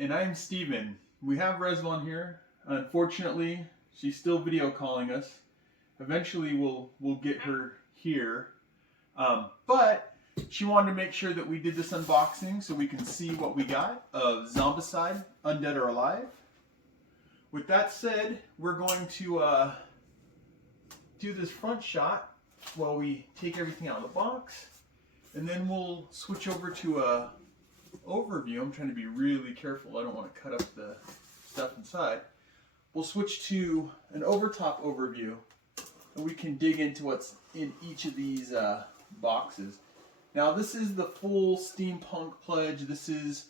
and I'm Steven. We have Resvon here. Unfortunately, she's still video calling us. Eventually, we'll get her here. But she wanted to make sure that we did this unboxing so we can see what we got of Zombicide Undead or Alive. With that said, we're going to do this front shot while we take everything out of the box, and then we'll switch over to a overview. I'm trying to be really careful. I don't want to cut up the stuff inside. We'll switch to an overtop overview, and we can dig into what's in each of these boxes. Now, this is the full Steampunk pledge. This is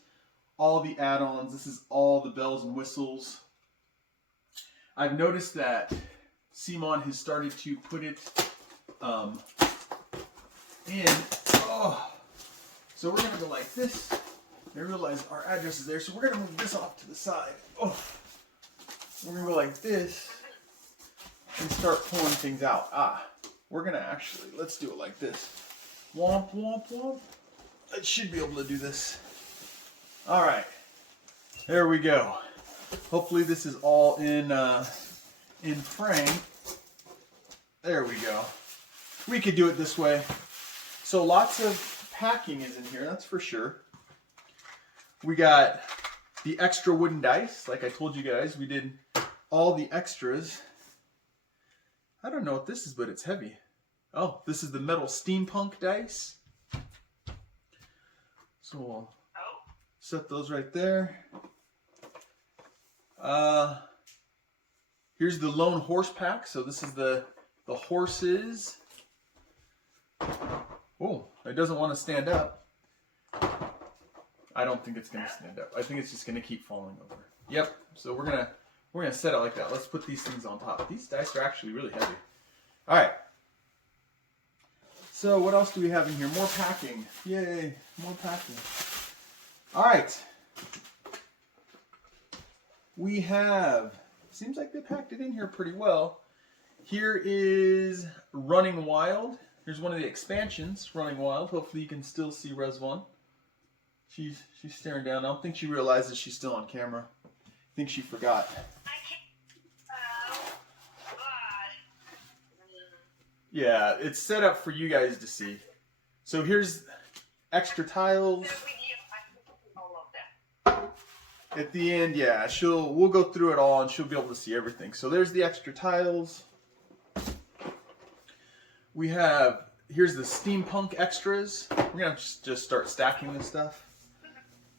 all the add-ons. This is all the bells and whistles. I've noticed that CMON has started to put it in. Oh. So we're going to go like this. I realize our address is there, so we're going to move this off to the side. Oh. We're going to go like this and start pulling things out. We're going to actually, let's do it like this. Womp, womp, womp. I should be able to do this. All right. There we go. Hopefully this is all in frame. There we go. We could do it this way. So lots of packing is in here, that's for sure. We got the extra wooden dice. Like I told you guys, we did all the extras. I don't know what this is, but it's heavy. Oh, this is the metal Steampunk dice. So we'll set those right there. Here's the Lone Horse pack. So this is the horses. Oh, it doesn't want to stand up. I don't think it's going to stand up. I think it's just going to keep falling over. Yep. So we're gonna set it like that. Let's put these things on top. These dice are actually really heavy. All right. So what else do we have in here? More packing. Yay! More packing. All right. We have. Seems like they packed it in here pretty well. Here is Running Wild. Here's one of the expansions, Running Wild. Hopefully you can still see Resvon. She's staring down. I don't think she realizes she's still on camera. I think she forgot. Yeah, it's set up for you guys to see. So here's extra tiles. At the end, yeah, we'll go through it all and she'll be able to see everything. So there's the extra tiles. We have, here's the Steampunk Extras. We're going to just start stacking this stuff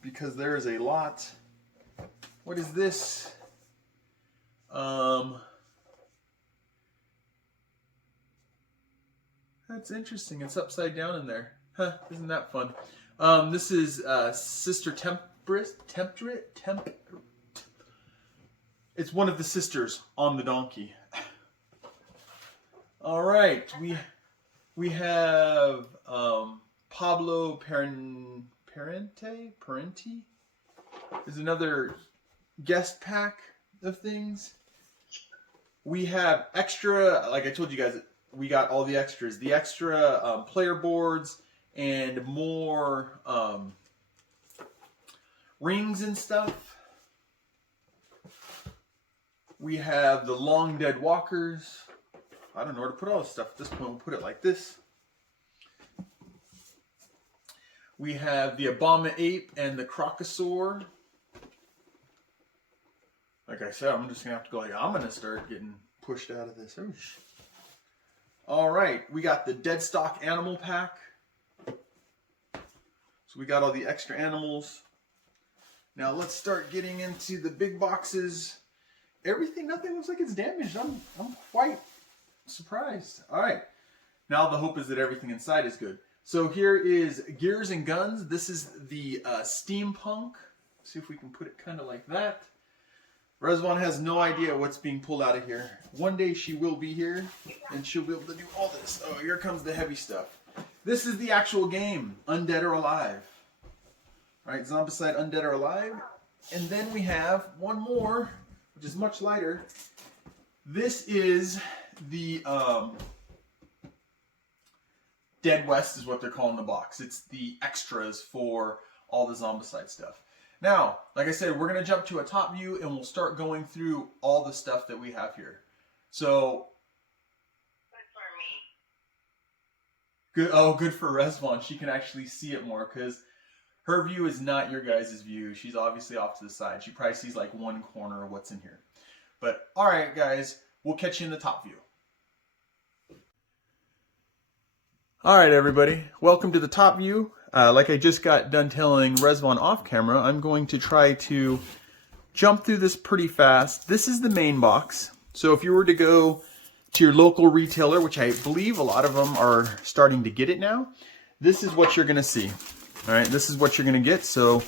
because there is a lot. What is this? That's interesting. It's upside down in there. Huh, isn't that fun? This is Sister Temperance. It's one of the sisters on the donkey. All right, we have Paolo Parente. There's another guest pack of things. We have extra, like I told you guys, we got all the extras. The extra player boards and more rings and stuff. We have the Long Dead Walkers. I don't know where to put all this stuff at this point. We'll put it like this. We have the Abominape and the Crocosaur. Like I said, I'm just going to have to go like, I'm going to start getting pushed out of this. Oosh. All right, we got the Deadstock animal pack. So we got all the extra animals. Now let's start getting into the big boxes. Everything, nothing looks like it's damaged. I'm quite surprised. All right, now the hope is that everything inside is good. So here is Gears and Guns. This is the Steampunk. See if we can put it kind of like that. Resvon has no idea what's being pulled out of here. One day she will be here, and she'll be able to do all this. Oh, here comes the heavy stuff. This is the actual game, Undead or Alive. All right, Zombicide Undead or Alive. And then we have one more, which is much lighter. This is the Dead West is what they're calling the box. It's the extras for all the Zombicide stuff. Now, like I said, we're going to jump to a top view and we'll start going through all the stuff that we have here. So, good. Oh, good for Resvon. She can actually see it more because her view is not your guys' view. She's obviously off to the side. She probably sees like one corner of what's in here. But all right, guys, we'll catch you in the top view. All right, everybody, welcome to the top view. Like I just got done telling Resvon off camera, I'm going to try to jump through this pretty fast. This is the main box. So if you were to go to your local retailer, which I believe a lot of them are starting to get it now, this is what you're going to see. All right, this is what you're going to get. So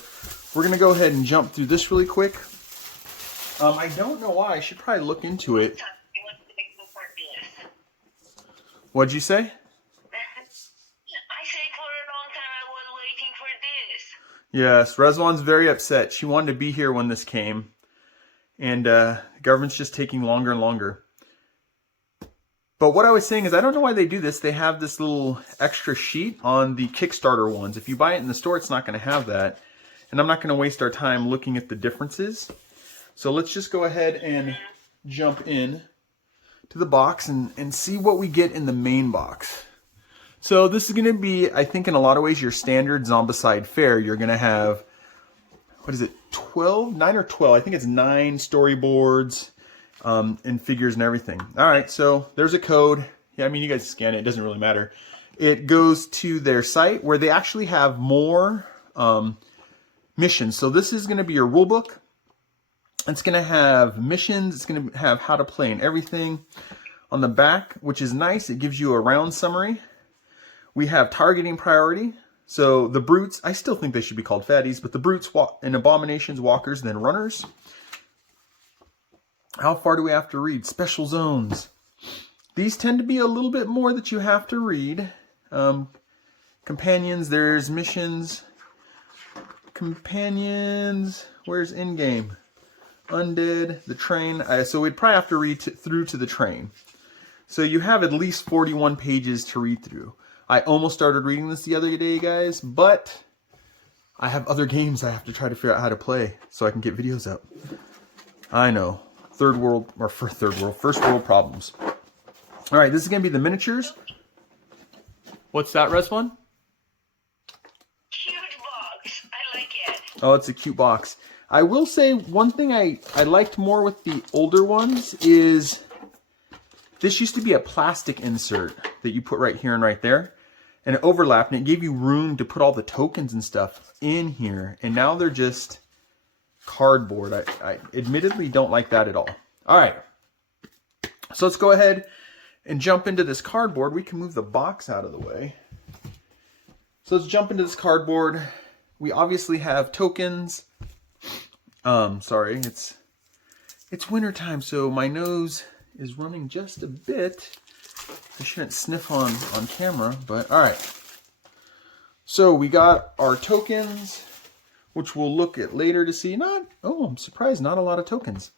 we're going to go ahead and jump through this really quick. I don't know why. I should probably look into it. What'd you say? Yes, Resvon's very upset. She wanted to be here when this came. And the government's just taking longer and longer. But what I was saying is I don't know why they do this. They have this little extra sheet on the Kickstarter ones. If you buy it in the store, it's not going to have that. And I'm not going to waste our time looking at the differences. So let's just go ahead and jump in to the box and see what we get in the main box. So this is going to be, I think in a lot of ways, your standard Zombicide fare. You're going to have, what is it, 9 or 12? I think it's 9 storyboards and figures and everything. All right, so there's a code. Yeah, I mean, you guys scan it. It doesn't really matter. It goes to their site where they actually have more missions. So this is going to be your rule book. It's going to have missions. It's going to have how to play and everything. On the back, which is nice, it gives you a round summary. We have targeting priority. So the brutes, I still think they should be called fatties, but the brutes and abominations, walkers, then runners. How far do we have to read? Special zones. These tend to be a little bit more that you have to read. Companions, there's missions. Companions, where's in-game? Undead, the train. So we'd probably have to read through to the train. So you have at least 41 pages to read through. I almost started reading this the other day, guys, but I have other games I have to try to figure out how to play so I can get videos up. I know. First world problems. All right, this is going to be the miniatures. What's that, Resvon? Cute box. I like it. Oh, it's a cute box. I will say one thing I liked more with the older ones is this used to be a plastic insert that you put right here and right there. And it overlapped, and it gave you room to put all the tokens and stuff in here. And now they're just cardboard. I admittedly don't like that at all. All right. So let's go ahead and jump into this cardboard. We can move the box out of the way. So let's jump into this cardboard. We obviously have tokens. Sorry, it's winter time, so my nose is running just a bit. I shouldn't sniff on camera, but all right. So we got our tokens, which we'll look at later to see. I'm surprised, not a lot of tokens.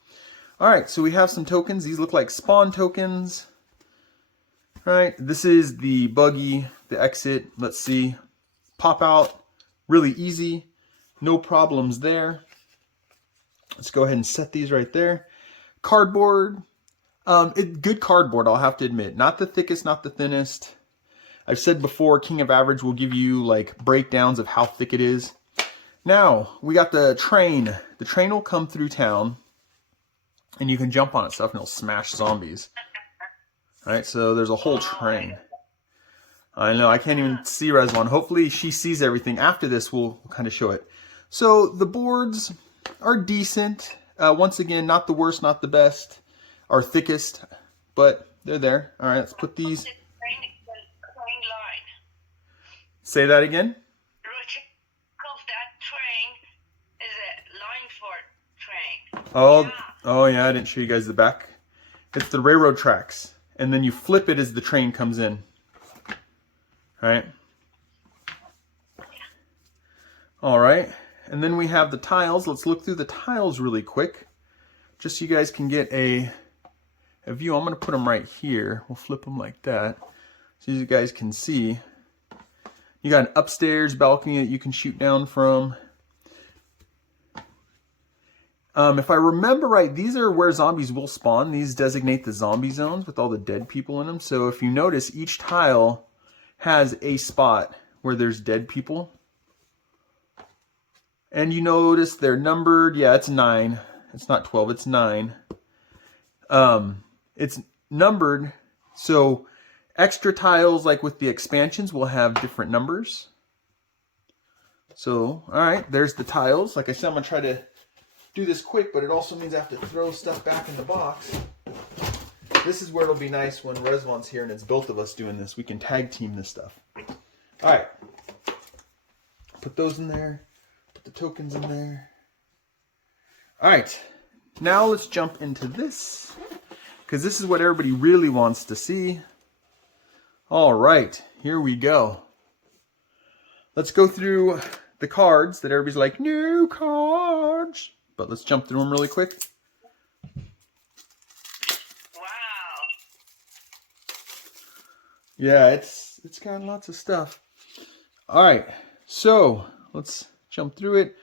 All right, so we have some tokens. These look like spawn tokens. All right, this is the buggy, the exit. Let's see. Pop out, really easy. No problems there. Let's go ahead and set these right there. Cardboard. Good cardboard, I'll have to admit. Not the thickest, not the thinnest. I've said before, King of Average will give you like breakdowns of how thick it is. Now, we got the train. The train will come through town, and you can jump on it stuff, and it'll smash zombies. All right, so there's a whole train. I know, I can't even see Resvon. Hopefully she sees everything. After this, we'll kind of show it. So the boards are decent. Once again, not the worst, not the best. Our thickest, but they're there. All right, let's put these. Say that again. Oh yeah, I didn't show you guys the back. It's the railroad tracks, and then you flip it as the train comes in. All right. All right, and then we have the tiles. Let's look through the tiles really quick, just so you guys can get a view. I'm going to put them right here. We'll flip them like that so you guys can see. You got an upstairs balcony that you can shoot down from. If I remember right, these are where zombies will spawn. These designate the zombie zones with all the dead people in them. So if you notice, each tile has a spot where there's dead people. And you notice they're numbered. Yeah, it's 9. It's not 12, it's 9. It's numbered, so extra tiles, like with the expansions, will have different numbers. So, alright, there's the tiles. Like I said, I'm going to try to do this quick, but it also means I have to throw stuff back in the box. This is where it'll be nice when Rezvan's here and it's both of us doing this. We can tag team this stuff. Alright. Put those in there. Put the tokens in there. Alright. Now let's jump into this, because this is what everybody really wants to see. Alright. Here we go. Let's go through the cards that everybody's like, new cards. But let's jump through them really quick. Wow. Yeah, it's got lots of stuff. Alright, so let's jump through it.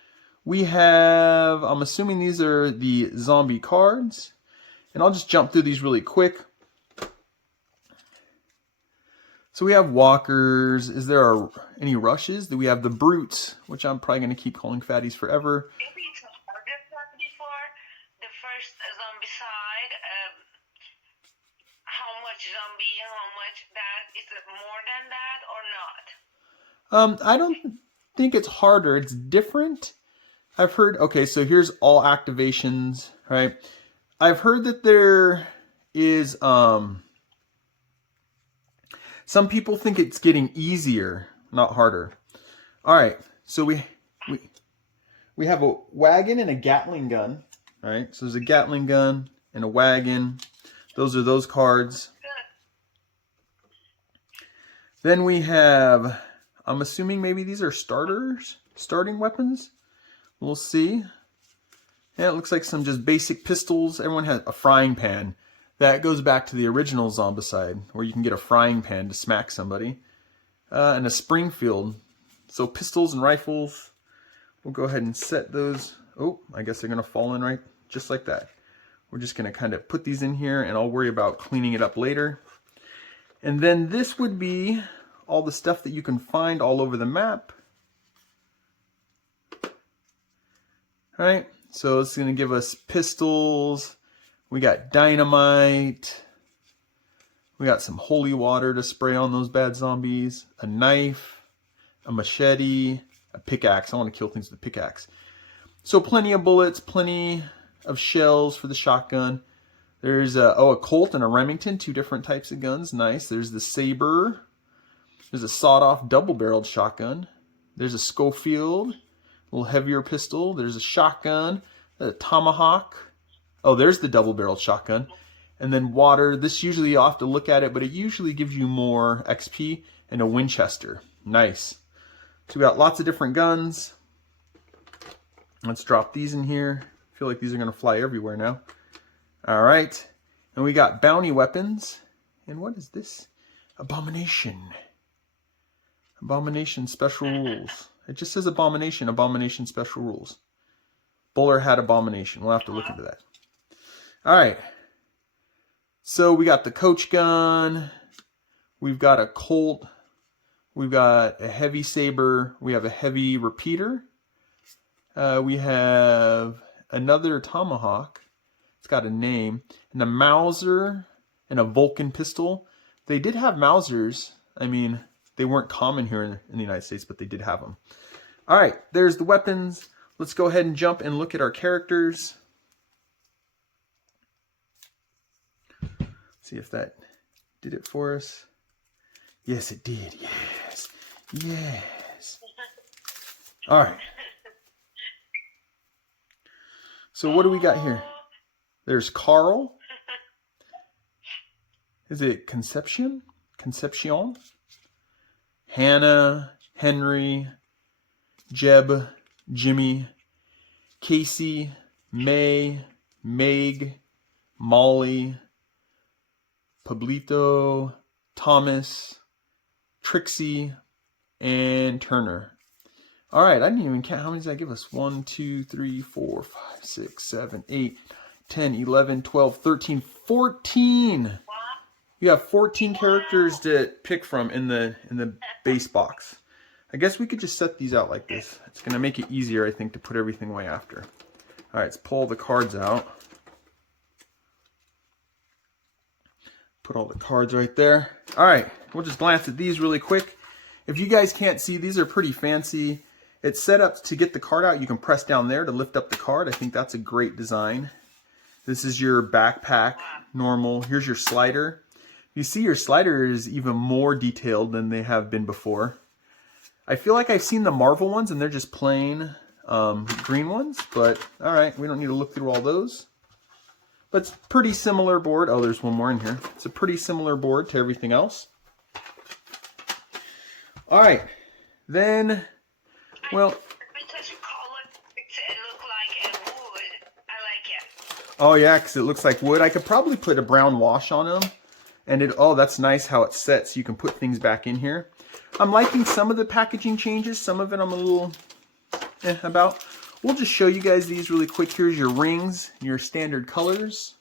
We have, I'm assuming these are the zombie cards. And I'll just jump through these really quick. So we have walkers. Is there any rushes? Do we have the brutes, which I'm probably going to keep calling fatties forever. Maybe it's harder than before. The first Zombicide. How much zombie? How much that? Is it more than that or not? I don't think it's harder. It's different. I've heard. Okay, so here's all activations. Right. I've heard that there is. Some people think it's getting easier, not harder. All right, so we have a wagon and a Gatling gun. All right, so there's a Gatling gun and a wagon. Those are those cards. Then we have, I'm assuming maybe these are starting weapons. We'll see. Yeah, it looks like some just basic pistols. Everyone has a frying pan. That goes back to the original Zombicide, where you can get a frying pan to smack somebody. And a Springfield. So pistols and rifles. We'll go ahead and set those. Oh, I guess they're going to fall in right just like that. We're just going to kind of put these in here, and I'll worry about cleaning it up later. And then this would be all the stuff that you can find all over the map. All right, so it's going to give us pistols. We got dynamite. We got some holy water to spray on those bad zombies. A knife, a machete, a pickaxe. I want to kill things with a pickaxe. So plenty of bullets, plenty of shells for the shotgun. There's a Colt and a Remington, 2 different types of guns. Nice. There's the Saber. There's a sawed-off double-barreled shotgun. There's a Schofield, a little heavier pistol. There's a shotgun, a tomahawk. Oh, there's the double-barreled shotgun. And then water. This usually you'll have to look at it, but it usually gives you more XP. And a Winchester. Nice. So we got lots of different guns. Let's drop these in here. I feel like these are going to fly everywhere now. All right. And we got bounty weapons. And what is this? Abomination. Abomination special rules. It just says Abomination. Abomination special rules. Bowler hat Abomination. We'll have to look into that. All right. So we got the coach gun. We've got a Colt. We've got a heavy saber. We have a heavy repeater. We have another tomahawk. It's got a name. And a Mauser and a Vulcan pistol. They did have Mausers. I mean, they weren't common here in the United States, but they did have them. All right, there's the weapons. Let's go ahead and jump and look at our characters. See if that did it for us. Yes, it did. Yes. Yes. All right. So what do we got here? There's Carl. Is it Concepcion? Concepcion? Hannah, Henry, Jeb, Jimmy, Casey, May, Meg, Molly, Pablito, Thomas, Trixie, and Turner. All right, I didn't even count. How many does that give us? 1, 2, 3, 4, 5, 6, 7, 8, 10, 11, 12, 13, 14. Wow. You have 14 characters to pick from in the base box. I guess we could just set these out like this. It's going to make it easier, I think, to put everything away after. All right, let's pull the cards out. Put all the cards right there. All right, we'll just glance at these really quick. If you guys can't see, these are pretty fancy. It's set up to get the card out. You can press down there to lift up the card. I think that's a great design. This is your backpack, normal. Here's your slider. You see your slider is even more detailed than they have been before. I feel like I've seen the Marvel ones and they're just plain green ones, but all right, we don't need to look through all those. But it's pretty similar board. Oh, there's one more in here. It's a pretty similar board to everything else. All right, then, well. Because you call it look like a wood. I like it. Oh yeah, because it looks like wood. I could probably put a brown wash on them. And it, oh, that's nice how it's set so you can put things back in here. I'm liking some of the packaging changes. Some of it I'm a little about. We'll just show you guys these really quick. Here's your rings, your standard colors.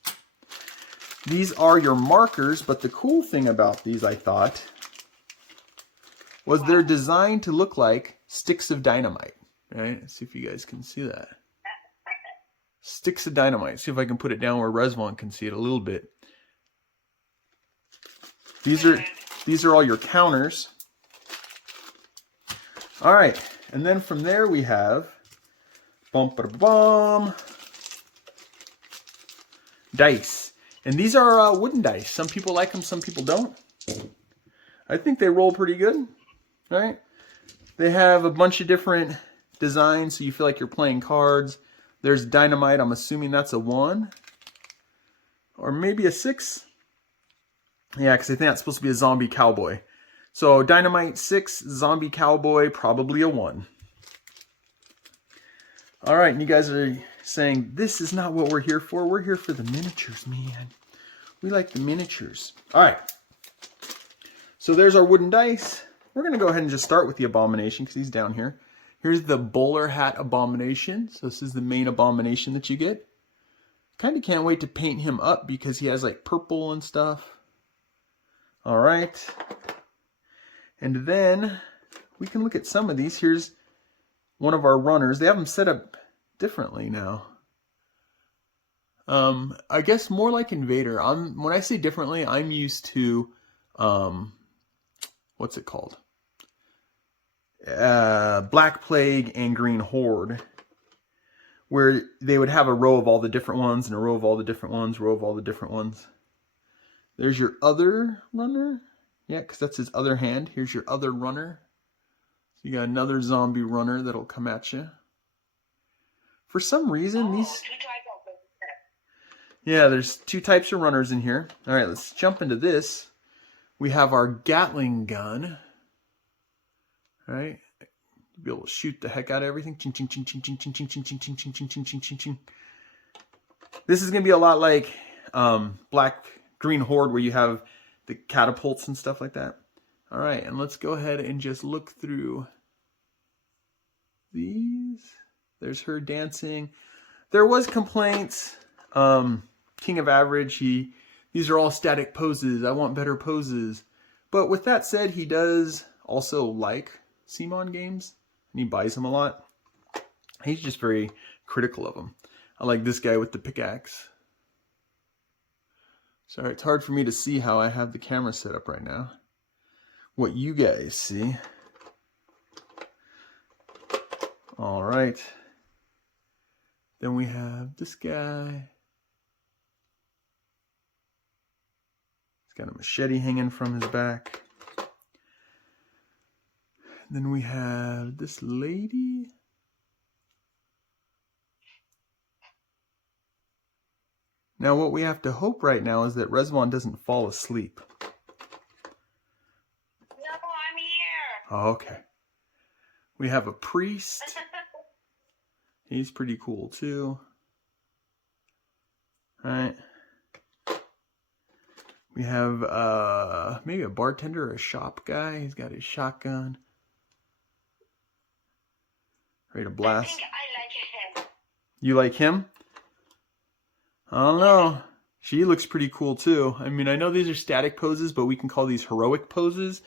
These are your markers, but the cool thing about these, I thought, was they're designed to look like sticks of dynamite. Right? Let's see if you guys can see that. Sticks of dynamite. See if I can put it down where Resvon can see it a little bit. These are all your counters. All right, and then from there we have dice, and these are wooden dice. Some people like them, some people don't. I think they roll pretty good. All right, they have a bunch of different designs, so you feel like you're playing cards. There's dynamite. I'm assuming that's a 1 or maybe a 6. Yeah, because I think that's supposed to be a zombie cowboy. So dynamite 6, zombie cowboy, probably a 1. All right, and you guys are saying, this is not what we're here for. We're here for the miniatures, man. We like the miniatures. All right. So there's our wooden dice. We're going to go ahead and just start with the Abomination because he's down here. Here's the bowler hat Abomination. So this is the main Abomination that you get. Kind of can't wait to paint him up because he has like purple and stuff. All right. And then we can look at some of these. Here's one of our runners. They have them set up differently now. I guess more like Invader. When I say differently, I'm used to, what's it called? Black Plague and Green Horde, where they would have a row of all the different ones and a row of all the different ones, row of all the different ones. There's your other runner. Yeah, because that's his other hand. Here's your other runner. So you got another zombie runner that'll come at you. For some reason, these... Yeah, there's 2 types of runners in here. All right, let's jump into this. We have our Gatling gun. All right. Be able to shoot the heck out of everything. Ching, ching, ching, ching, ching, ching, ching, ching, ching, ching, ching, ching, ching, ching, ching, ching. This is going to be a lot like Green Horde, where you have the catapults and stuff like that. All right, and let's go ahead and just look through these. There's her dancing. There was complaints. King of Average, these are all static poses. I want better poses. But with that said, he does also like CMON games, and he buys them a lot. He's just very critical of them. I like this guy with the pickaxe. Sorry, it's hard for me to see how I have the camera set up right now. What you guys see. All right. Then we have this guy. He's got a machete hanging from his back. Then we have this lady. Now what we have to hope right now is that Resvon doesn't fall asleep. No, I'm here. Oh, okay. We have a priest. He's pretty cool too. All right. We have maybe a bartender or a shop guy. He's got his shotgun. Ready to blast. I think I like him. You like him? I don't know. She looks pretty cool too. I mean, I know these are static poses, but we can call these heroic poses,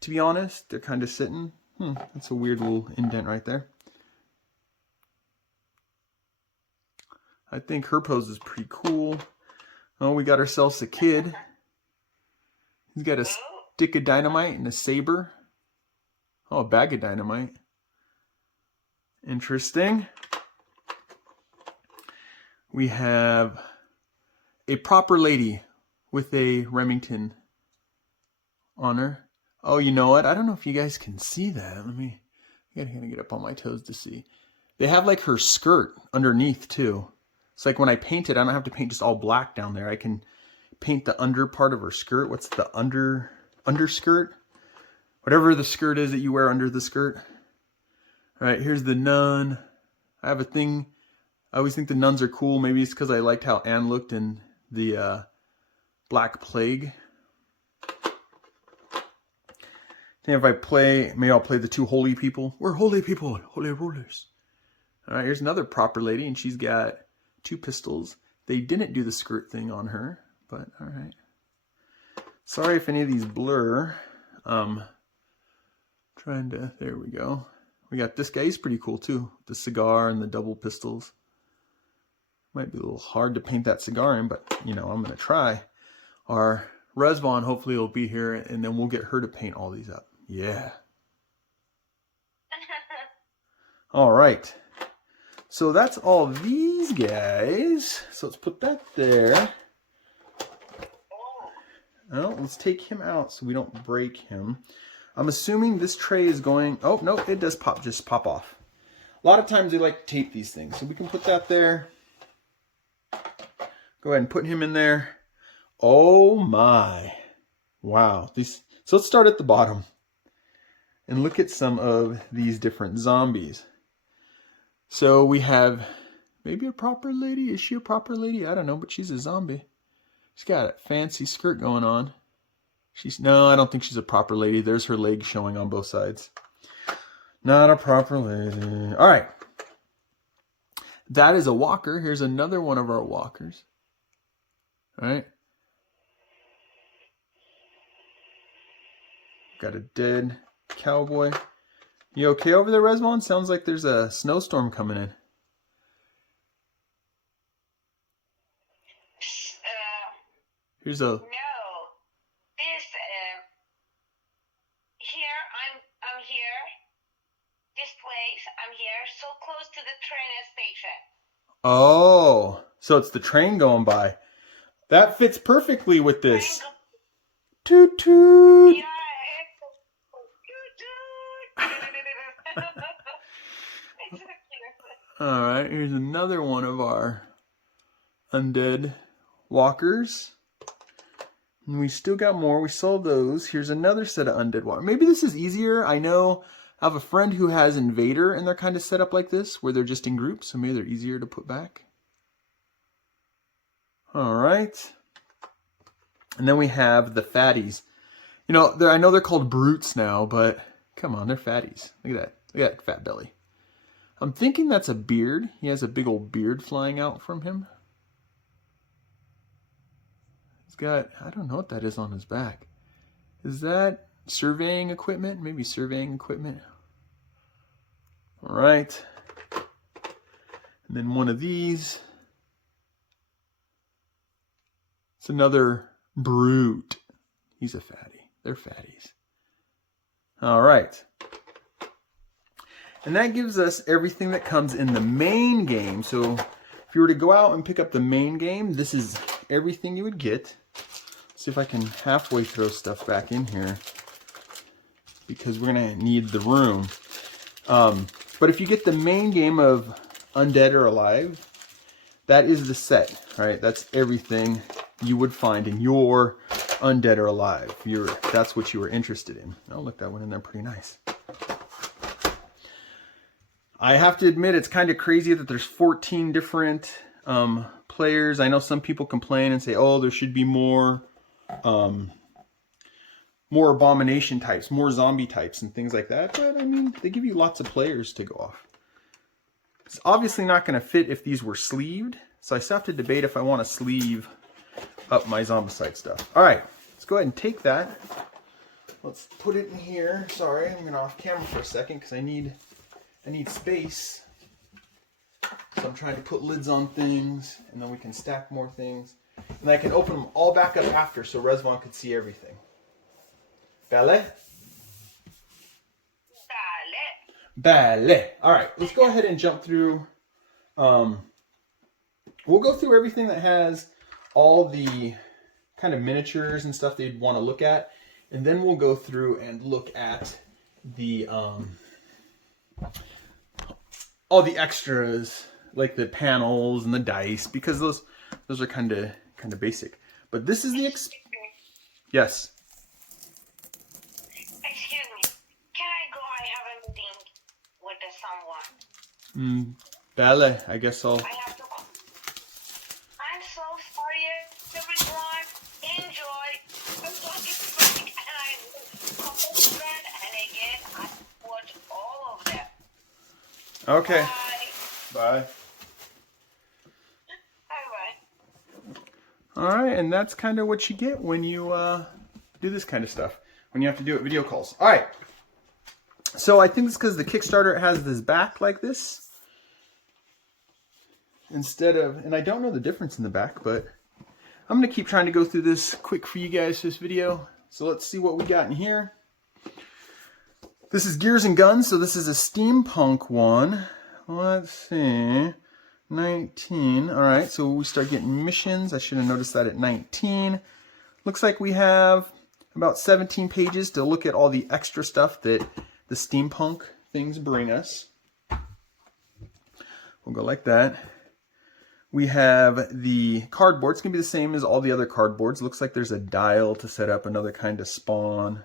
to be honest. They're kind of sitting. That's a weird little indent right there. I think her pose is pretty cool. Oh, we got ourselves a kid. He's got a stick of dynamite and a saber. Oh, a bag of dynamite. Interesting. We have a proper lady with a Remington on her. Oh, you know what? I don't know if you guys can see that. I gotta get up on my toes to see. They have like her skirt underneath too. It's like when I paint it, I don't have to paint just all black down there. I can paint the under part of her skirt. What's the underskirt? Whatever the skirt is that you wear under the skirt. All right, here's the nun. I have a thing. I always think the nuns are cool. Maybe it's because I liked how Anne looked in the Black Plague. Then if I play, maybe I'll play the two holy people. We're holy people, holy rulers. All right, here's another proper lady, and she's got 2 pistols. They didn't do the skirt thing on her, but all right. Sorry if any of these blur. There we go. We got this guy. He's pretty cool too. The cigar and the double pistols. Might be a little hard to paint that cigar in, but you know, I'm gonna try. Our Resvon hopefully will be here, and then we'll get her to paint all these up. Yeah. All right. So that's all these guys. So let's put that there. Oh, let's take him out so we don't break him. I'm assuming this tray is going... Oh, no, it does just pop off. A lot of times they like to tape these things. So we can put that there. Go ahead and put him in there. Oh my. Wow. So let's start at the bottom. And look at some of these different zombies. So we have maybe a proper lady. Is she a proper lady? I don't know, but she's a zombie. She's got a fancy skirt going on. No, I don't think she's a proper lady. There's her legs showing on both sides. Not a proper lady. All right. That is a walker. Here's another one of our walkers. All right. Got a dead cowboy. You okay over there, Resvon? Sounds like there's a snowstorm coming in. Here's a... No. This, here, I'm here. This place, I'm here, so close to the train station. Oh, so it's the train going by. That fits perfectly with this. Toot toot. Yeah, All right, here's another one of our undead walkers. And we still got more. We saw those. Here's another set of undead walkers. Maybe this is easier. I know I have a friend who has Invader, and they're kind of set up like this, where they're just in groups, so maybe they're easier to put back. All right. And then we have the fatties. You know, I know they're called brutes now, but come on, they're fatties. Look at that. Look at that fat belly. I'm thinking that's a beard. He has a big old beard flying out from him. He's got, I don't know what that is on his back. Is that surveying equipment? Maybe surveying equipment. All right. And then one of these. It's another brute. He's a fatty. They're fatties. All right. And that gives us everything that comes in the main game. So if you were to go out and pick up the main game, this is everything you would get. Let's see if I can halfway throw stuff back in here, because we're going to need the room. But if you get the main game of Undead or Alive, that is the set. All right, that's everything you would find in your Undead or Alive. That's what you were interested in. Oh, look, that went in there pretty nice. I have to admit, it's kind of crazy that there's 14 different players. I know some people complain and say, oh, there should be more Abomination types, more zombie types and things like that. But I mean, they give you lots of players to go off. It's obviously not going to fit if these were sleeved, so I still have to debate if I want to sleeve up my Zombicide stuff. All right, let's go ahead and take that. Let's put it in here. Sorry, I'm going off camera for a second because I need space. So I'm trying to put lids on things, and then we can stack more things. And I can open them all back up after so Rezvon could see everything. Ballet? Ballet. All right, let's go ahead and jump through. We'll go through everything that has all the kind of miniatures and stuff they'd want to look at. And then we'll go through and look at the all the extras, like the panels and the dice, because those are kind of basic. But this is the yes. Excuse me. Can I go? I have a meeting with someone. Ballet. I guess I'll. I have to go. I'm so sorry, everyone. Enjoy. And I couple that, and again, I watch all of them. Okay. Bye. Bye. Bye. All right, and that's kind of what you get when you do this kind of stuff. When you have to do it video calls. All right. So I think it's because the Kickstarter has this back like this. Instead of, and I don't know the difference in the back, but I'm going to keep trying to go through this quick for you guys for this video. So let's see what we got in here. This is Gears and Guns, so this is a steampunk one. Let's see, 19. All right, so we start getting missions. I should have noticed that at 19. Looks like we have about 17 pages to look at all the extra stuff that the steampunk things bring us. We'll go like that. We have the cardboard. It's going to be the same as all the other cardboards. Looks like there's a dial to set up another kind of spawn.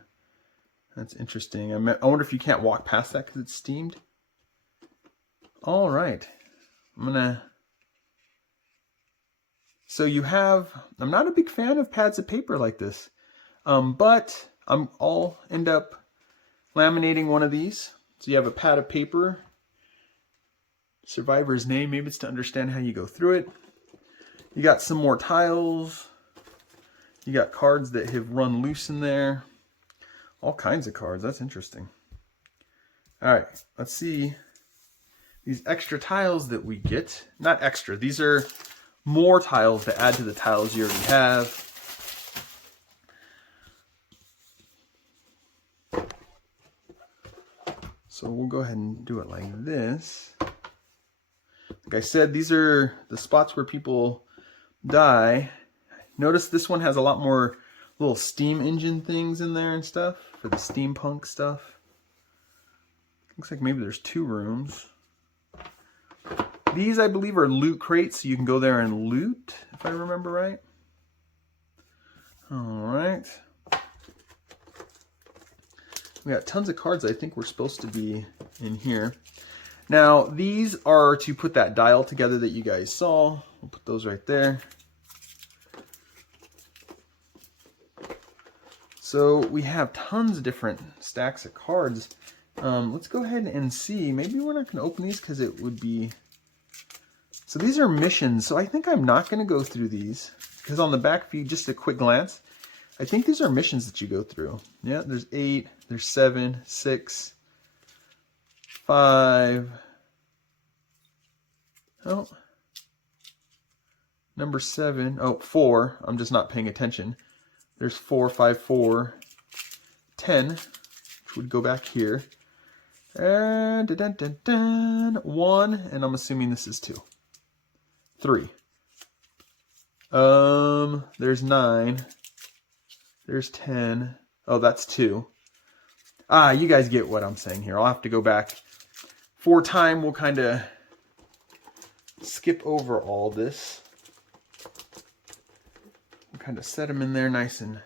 That's interesting. I wonder if you can't walk past that because it's steamed. All right. So you have, I'm not a big fan of pads of paper like this, but I'll end up laminating one of these. So you have a pad of paper, survivor's name, maybe it's to understand how you go through it. You got some more tiles. You got cards that have run loose in there. All kinds of cards, that's interesting. All right, let's see these extra tiles that we get. Not extra, these are more tiles to add to the tiles you already have. So we'll go ahead and do it like this. Like I said, these are the spots where people die. Notice this one has a lot more little steam engine things in there and stuff for the steampunk stuff. Looks like maybe there's 2 rooms. These, I believe, are loot crates, so you can go there and loot, if I remember right. All right. We got tons of cards I think were supposed to be in here. Now, these are to put that dial together that you guys saw. We'll put those right there. So we have tons of different stacks of cards. Let's go ahead and see. Maybe we're not going to open these because it would be... So these are missions. So I think I'm not going to go through these because on the back view, just a quick glance, I think these are missions that you go through. Yeah, there's 8, there's 7, 6, 5. Oh, number 7. Oh, 4. I'm just not paying attention. There's 4, 5, 4, 10, which would go back here. And 1, and I'm assuming this is 2. 3. There's 9. There's 10. Oh, that's 2. Ah, you guys get what I'm saying here. I'll have to go back. For time, we'll kind of skip over all this. We'll kind of set them in there nice and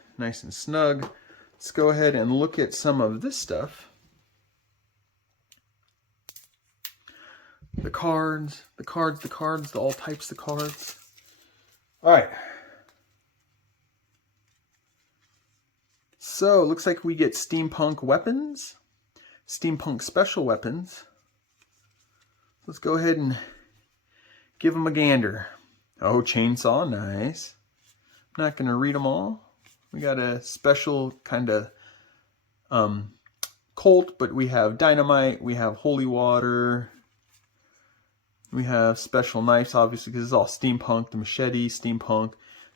snug. Let's go ahead and look at some of this stuff. The cards, all types of cards. All right. So, it looks like we get steampunk weapons, steampunk special weapons, Let's go ahead and give them a gander. Oh, chainsaw, nice. I'm not going to read them all. We got a special kind of Colt, but we have dynamite, we have holy water, we have special knives, obviously, because it's all steampunk. The machete, steampunk,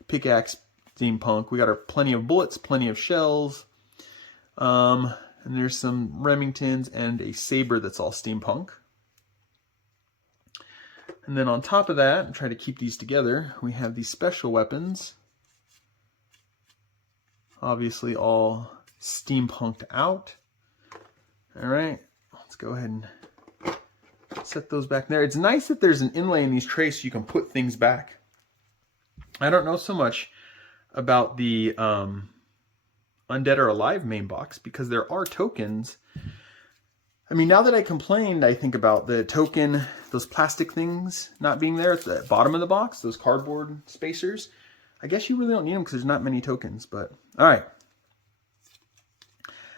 pickaxe, steampunk. We got our plenty of bullets, plenty of shells, and there's some Remingtons and a saber that's all steampunk. And then on top of that, and try to keep these together, we have these special weapons, obviously all steampunked out. All right, let's go ahead and set those back there. It's nice that there's an inlay in these trays so you can put things back. I don't know so much about the Undead or Alive main box because there are tokens. I mean, now that I complained, I think about the token, those plastic things not being there at the bottom of the box, those cardboard spacers. I guess you really don't need them because there's not many tokens, but all right.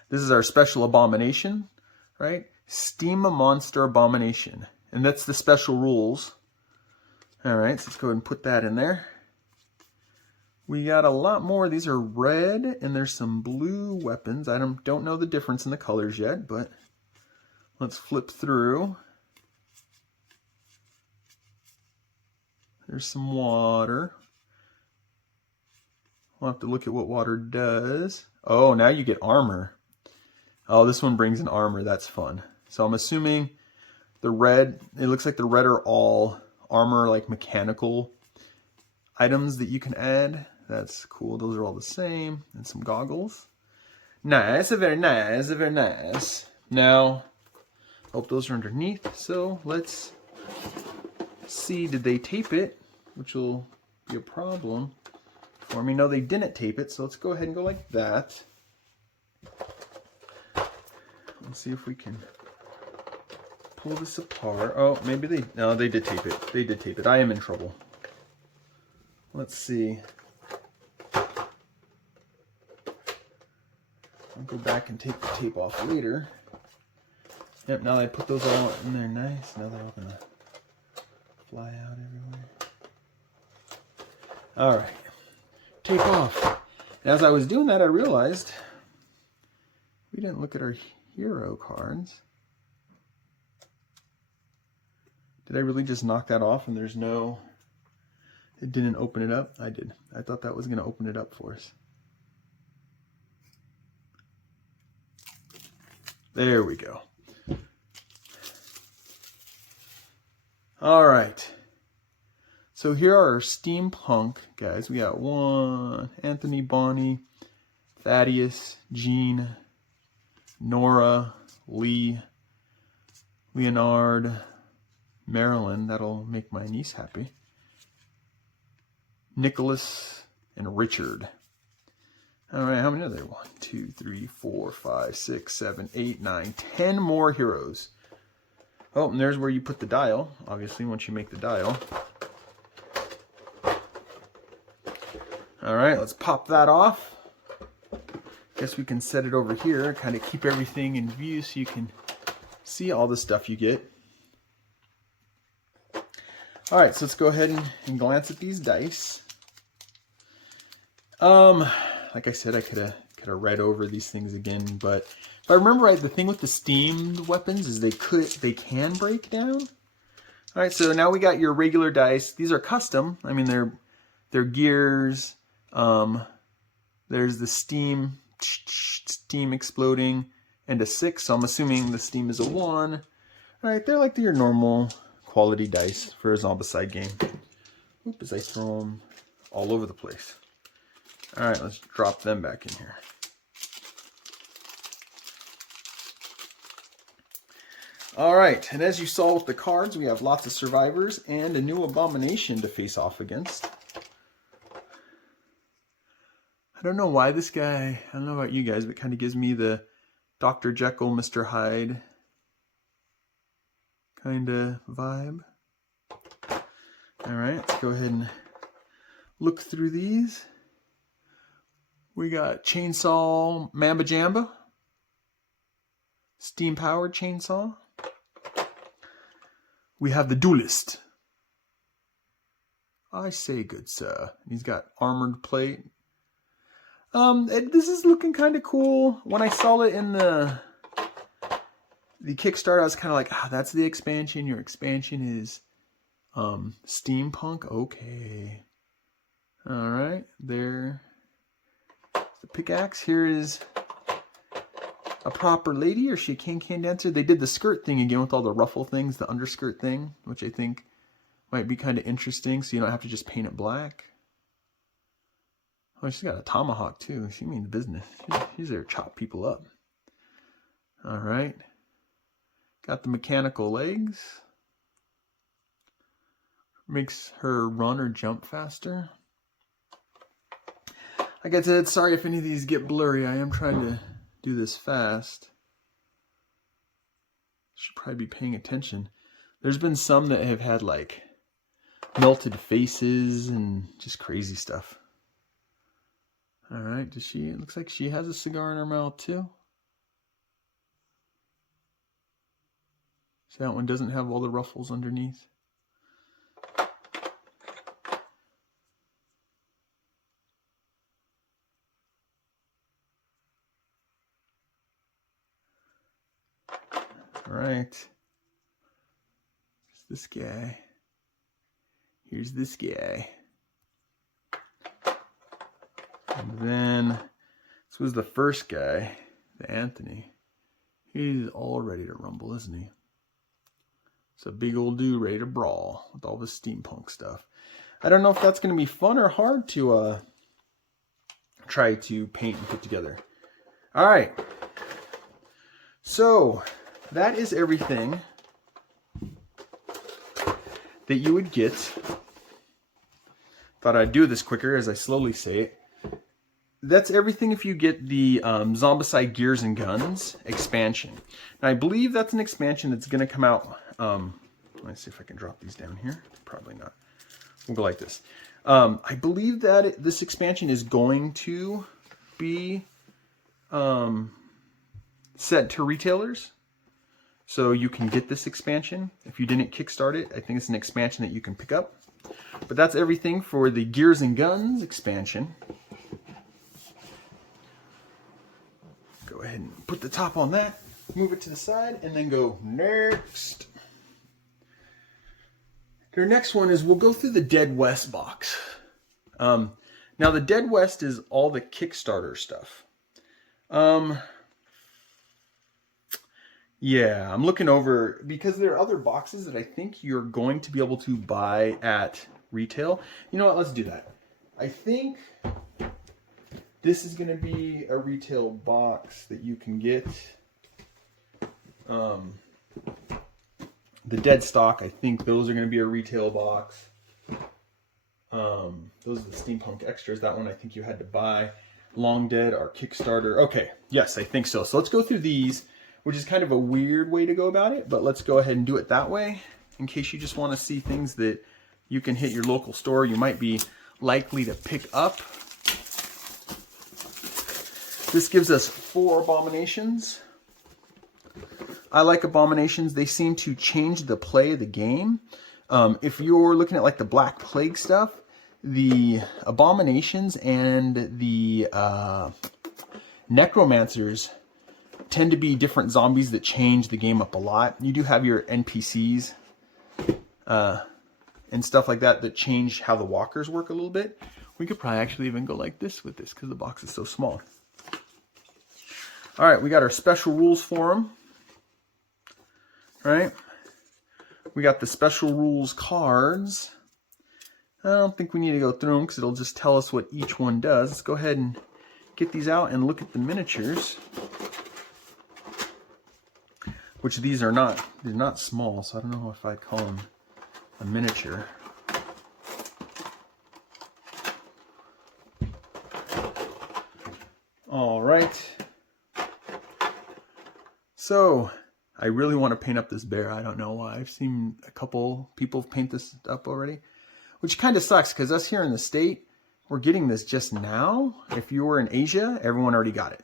This is our special Abomination, right? Steam a Monster Abomination. And that's the special rules. All right, so let's go ahead and put that in there. We got a lot more. These are red, and there's some blue weapons. I don't know the difference in the colors yet, but let's flip through. There's some water. We'll have to look at what water does. Oh, now you get armor. Oh, this one brings an armor. That's fun. So I'm assuming the red, it looks like the red are all armor, like mechanical items that you can add. That's cool. Those are all the same. And some goggles. Nice. Very nice. Very nice. Now, hope those are underneath. So let's see. Did they tape it? Which will be a problem for me. No, they didn't tape it. So let's go ahead and go like that. Let's see if we can pull this apart. Oh, maybe they... No, they did tape it. They did tape it. I am in trouble. Let's see. I'll go back and take the tape off later. Yep, now that I put those all in there nice. Now they're all going to fly out everywhere. Alright. Tape off. And as I was doing that, I realized we didn't look at our hero cards. Did I really just knock that off and there's no... It didn't open it up? I did. I thought that was going to open it up for us. There we go. All right. So here are our steampunk guys. We got one, Anthony, Bonnie, Thaddeus, Jean, Nora, Lee, Leonard, Marilyn. That'll make my niece happy. Nicholas, and Richard. All right, how many are there? 1, 2, 3, 4, 5, 6, 7, 8, 9, 10 more heroes. Oh, and there's where you put the dial, obviously, once you make the dial. All right, let's pop that off. Guess we can set it over here, kind of keep everything in view so you can see all the stuff you get. All right, so let's go ahead and glance at these dice. Like I said, I could have read over these things again, but if I remember right, the thing with the steamed weapons is they can break down. All right, so now we got your regular dice. These are custom. I mean, they're gears. There's the steam exploding, and a 6. So I'm assuming the steam is a 1. All right, they're like your normal quality dice for a Zombicide game. Oop, as I throw them all over the place. All right, let's drop them back in here. All right, and as you saw with the cards, we have lots of survivors and a new Abomination to face off against. I don't know why this guy, I don't know about you guys, but kind of gives me the Dr. Jekyll, Mr. Hyde kind of vibe. All right, let's go ahead and look through these. We got Chainsaw Mamba Jamba, Steam Powered Chainsaw. we have the duelist. I say, good sir. He's got armored plate. This is looking kind of cool. When I saw it in the Kickstarter, I was kind of like, that's the expansion. Your expansion is steampunk. Okay. All right. There. The pickaxe. Here is a proper lady, or she a can dancer. They did the skirt thing again with all the ruffle things, the underskirt thing, which I think might be kind of interesting, so you don't have to just paint it black. Oh, she's got a tomahawk too. She means business. She's there to chop people up. All right. Got the mechanical legs. Makes her run or jump faster. Like I said, sorry if any of these get blurry. I am trying to do this fast. Should probably be paying attention. There's been some that have had like melted faces and just crazy stuff. All right, it looks like she has a cigar in her mouth too. See, that one doesn't have all the ruffles underneath. All right. Here's this guy. Here's this guy. And then this was the first guy, the Anthony. He's all ready to rumble, isn't he? It's a big old dude ready to brawl with all this steampunk stuff. I don't know if that's going to be fun or hard to try to paint and put together. All right. So that is everything that you would get. Thought I'd do this quicker as I slowly say it. That's everything if you get the Zombicide Gears and Guns expansion. Now I believe that's an expansion that's going to come out. Let's see if I can drop these down here. Probably not. We'll go like this. I believe that this expansion is going to be set to retailers. So you can get this expansion. If you didn't kickstart it, I think it's an expansion that you can pick up. But that's everything for the Gears and Guns expansion. Go ahead and put the top on that, move it to the side, and then go next. Our next one is we'll go through the Dead West box. Now the Dead West is all the Kickstarter stuff. Yeah, I'm looking over because there are other boxes that I think you're going to be able to buy at retail. You know what? Let's do that. I think this is going to be a retail box that you can get. The Deadstock, I think those are going to be a retail box. Those are the Steampunk Extras. That one I think you had to buy. Long Dead, our Kickstarter. Okay, yes, I think so. So let's go through these, which is kind of a weird way to go about it, but let's go ahead and do it that way in case you just want to see things that you can hit your local store. You might be likely to pick up. This gives us 4 Abominations. I like Abominations. They seem to change the play of the game. If you're looking at like the Black Plague stuff, the Abominations and the Necromancers tend to be different zombies that change the game up a lot. You do have your NPCs and stuff like that that change how the walkers work a little bit. We could probably actually even go like this with this because the box is so small. All right, we got our special rules for them. All right, we got the special rules cards. I don't think we need to go through them because it'll just tell us what each one does. Let's go ahead and get these out and look at the miniatures. Which these are not, they're not small, so I don't know if I'd call them a miniature. All right. So, I really want to paint up this bear. I don't know why. I've seen a couple people paint this up already. Which kind of sucks, because us here in the State, we're getting this just now. If you were in Asia, everyone already got it.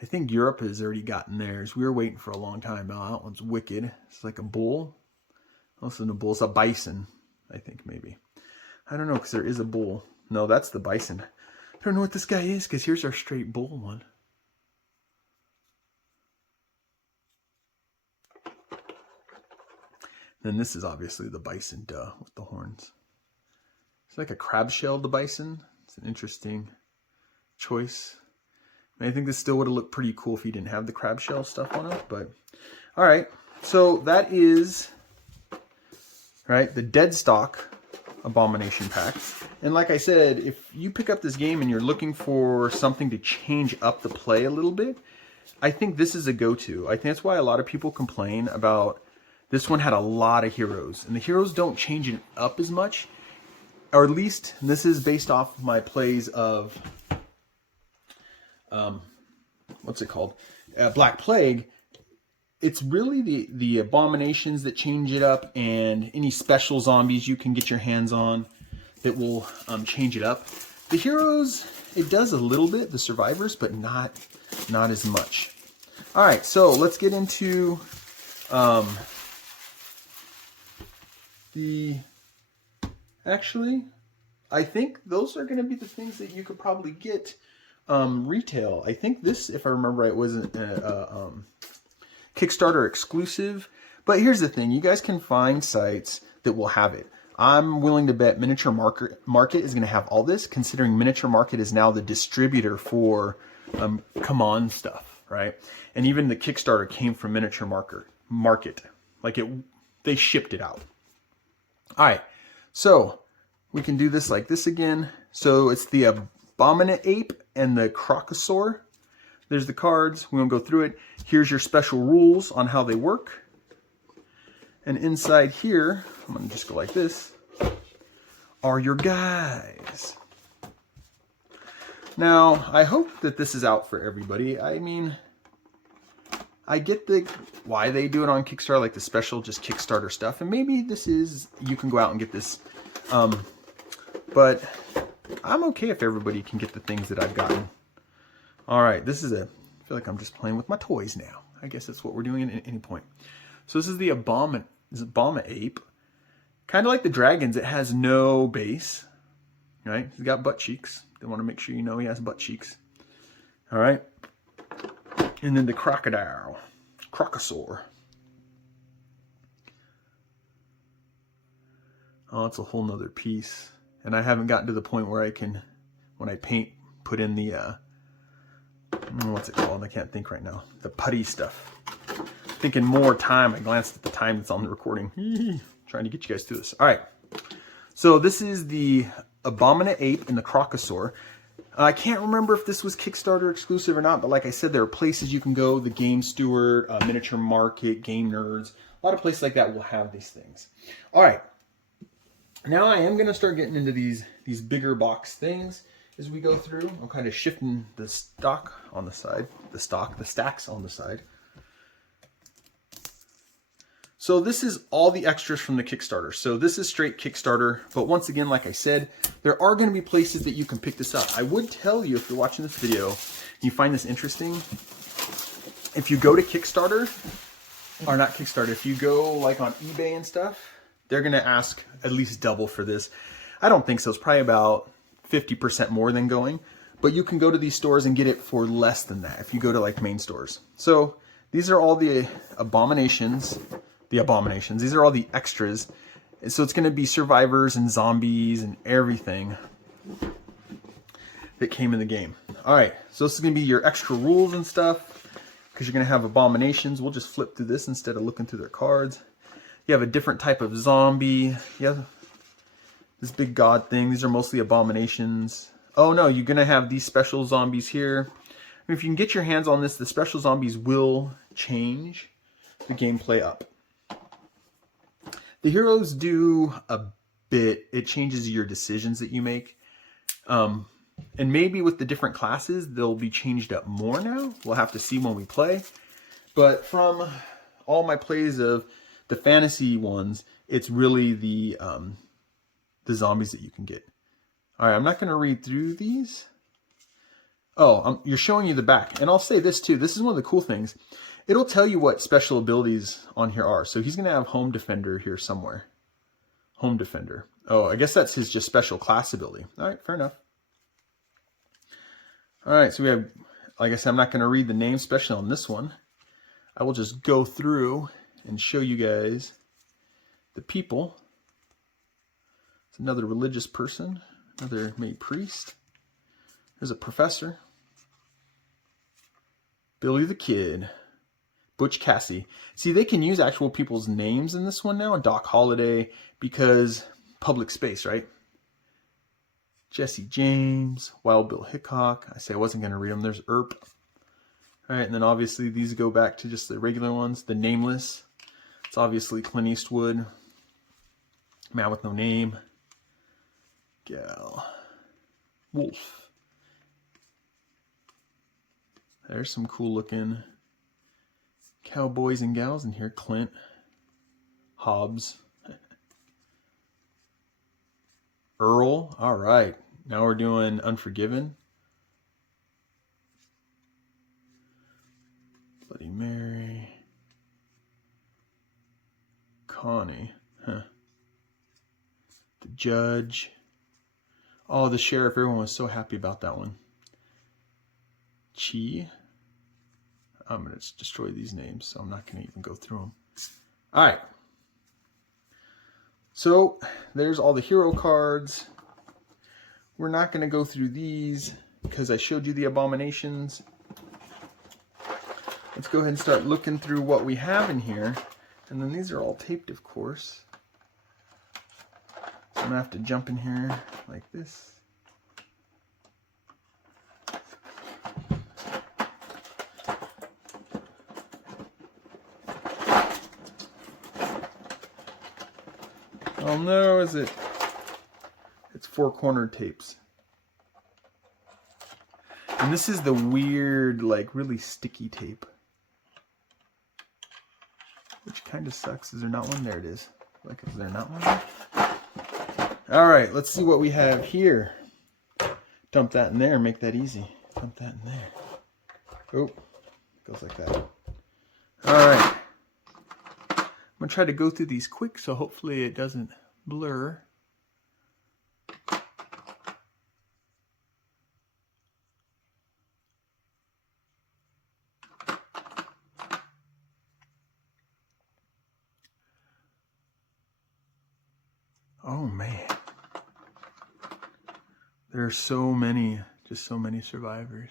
I think Europe has already gotten theirs. We were waiting for a long time. Oh, that one's wicked. It's like a bull. Also, the bull's a bison, I think, maybe. I don't know, because there is a bull. No, that's the bison. I don't know what this guy is, because here's our straight bull one. Then this is obviously the bison, duh, with the horns. It's like a crab-shelled bison. It's an interesting choice. I mean, I think this still would have looked pretty cool if he didn't have the crab shell stuff on it, but all right. So that is, right, the Deadstock Abomination packs. And like I said, if you pick up this game and you're looking for something to change up the play a little bit, I think this is a go-to. I think that's why a lot of people complain about this one had a lot of heroes. And the heroes don't change it up as much. Or at least, this is based off my plays of, what's it called? Black Plague. It's really the abominations that change it up, and any special zombies you can get your hands on that will change it up. The heroes, it does a little bit, the survivors, but not as much. All right, so let's get into actually, I think those are going to be the things that you could probably get retail. I think this, if I remember right, wasn't Kickstarter exclusive. But here's the thing. You guys can find sites that will have it. I'm willing to bet Miniature Market is going to have all this, considering Miniature Market is now the distributor for CMON stuff, right? And even the Kickstarter came from Miniature Market. Like they shipped it out. All right. So we can do this like this again. So it's the Abominape and the Crocosaur. There's the cards. We won't go through it. Here's your special rules on how they work. And inside here, I'm going to just go like this, are your guys. Now, I hope that this is out for everybody. I mean, I get why they do it on Kickstarter, like the special just Kickstarter stuff. And maybe this is, you can go out and get this. But I'm okay if everybody can get the things that I've gotten. All right, this is I feel like I'm just playing with my toys now. I guess that's what we're doing at any point. So this is the Abominape. Kind of like the dragons, it has no base, right? He's got butt cheeks. They want to make sure you know he has butt cheeks. All right. And then the Crocosaur. Oh, it's a whole nother piece. And I haven't gotten to the point where I can, when I paint, put in the, what's it called? I can't think right now. The putty stuff. Thinking more time. I glanced at the time that's on the recording. Trying to get you guys through this. All right. So this is the Abominape and the Crocosaur. I can't remember if this was Kickstarter exclusive or not, but like I said, there are places you can go. The Game Steward, Miniature Market, Game Nerds. A lot of places like that will have these things. All right. Now I am going to start getting into these bigger box things as we go through. I'm kind of shifting the stock on the side. The stacks on the side. So this is all the extras from the Kickstarter. So this is straight Kickstarter. But once again, like I said, there are going to be places that you can pick this up. I would tell you, if you're watching this video and you find this interesting, if you go to Kickstarter, or not Kickstarter, if you go like on eBay and stuff, they're going to ask at least double for this. I don't think so. It's probably about 50% more than going. But you can go to these stores and get it for less than that if you go to like main stores. So these are all the abominations. These are all the extras. So it's going to be survivors and zombies and everything that came in the game. All right, so this is going to be your extra rules and stuff, because you're going to have abominations. We'll just flip through this instead of looking through their cards. You have a different type of zombie. You have this big god thing. These are mostly abominations. Oh no, you're going to have these special zombies here. I mean, if you can get your hands on this, the special zombies will change the gameplay up. The heroes do a bit. It changes your decisions that you make. And maybe with the different classes, they'll be changed up more now. We'll have to see when we play. But from all my plays of the fantasy ones, it's really the zombies that you can get. All right, I'm not going to read through these. Oh, you're showing you the back. And I'll say this too. This is one of the cool things. It'll tell you what special abilities on here are. So he's going to have Home Defender here somewhere. Home Defender. Oh, I guess that's his just special class ability. All right, fair enough. All right, so we have, like I said, I'm not going to read the name, especially on this one. I will just go through and show you guys the people. It's another religious person, another maybe priest. There's a professor. Billy the Kid. Butch Cassidy. See, they can use actual people's names in this one now. Doc Holliday, because public space, right? Jesse James. Wild Bill Hickok. I say I wasn't going to read them. There's Earp. All right, and then obviously these go back to just the regular ones. The Nameless. It's obviously Clint Eastwood. Man with No Name. Gal. Wolf. There's some cool looking cowboys and gals in here. Clint. Hobbs. Earl. All right. Now we're doing Unforgiven. Bloody Mary. Connie. Huh. The Judge. Oh, the Sheriff. Everyone was so happy about that one. Chi. I'm going to destroy these names, so I'm not going to even go through them. All right. So there's all the hero cards. We're not going to go through these because I showed you the Abominations. Let's go ahead and start looking through what we have in here. And then these are all taped, of course. So I'm going to have to jump in here like this. Oh no, is it? It's four-cornered tapes. And this is the weird, like, really sticky tape. Which kind of sucks. Is there not one? There it is. Like, is there not one? Alright, let's see what we have here. Dump that in there, make that easy. Dump that in there. Oh, goes like that. Alright. I'm going to try to go through these quick, so hopefully it doesn't blur. Oh man. There are so many, just so many survivors.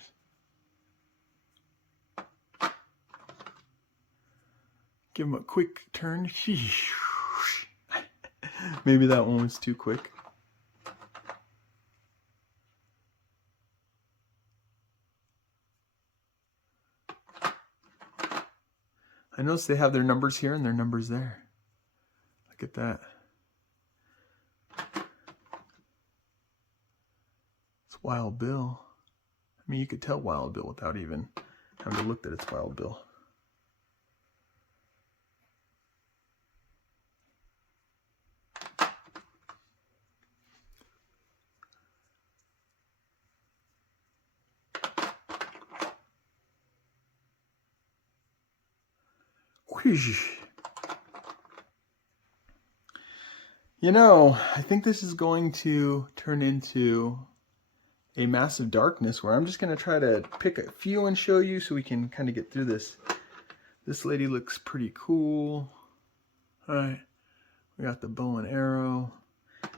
Give them a quick turn. Maybe that one was too quick. I notice they have their numbers here and their numbers there. Look at that. It's Wild Bill. I mean, you could tell Wild Bill without even having to look that it's Wild Bill. You know, I think this is going to turn into a massive darkness where I'm just going to try to pick a few and show you so we can kind of get through this. This lady looks pretty cool. All right, we got the bow and arrow.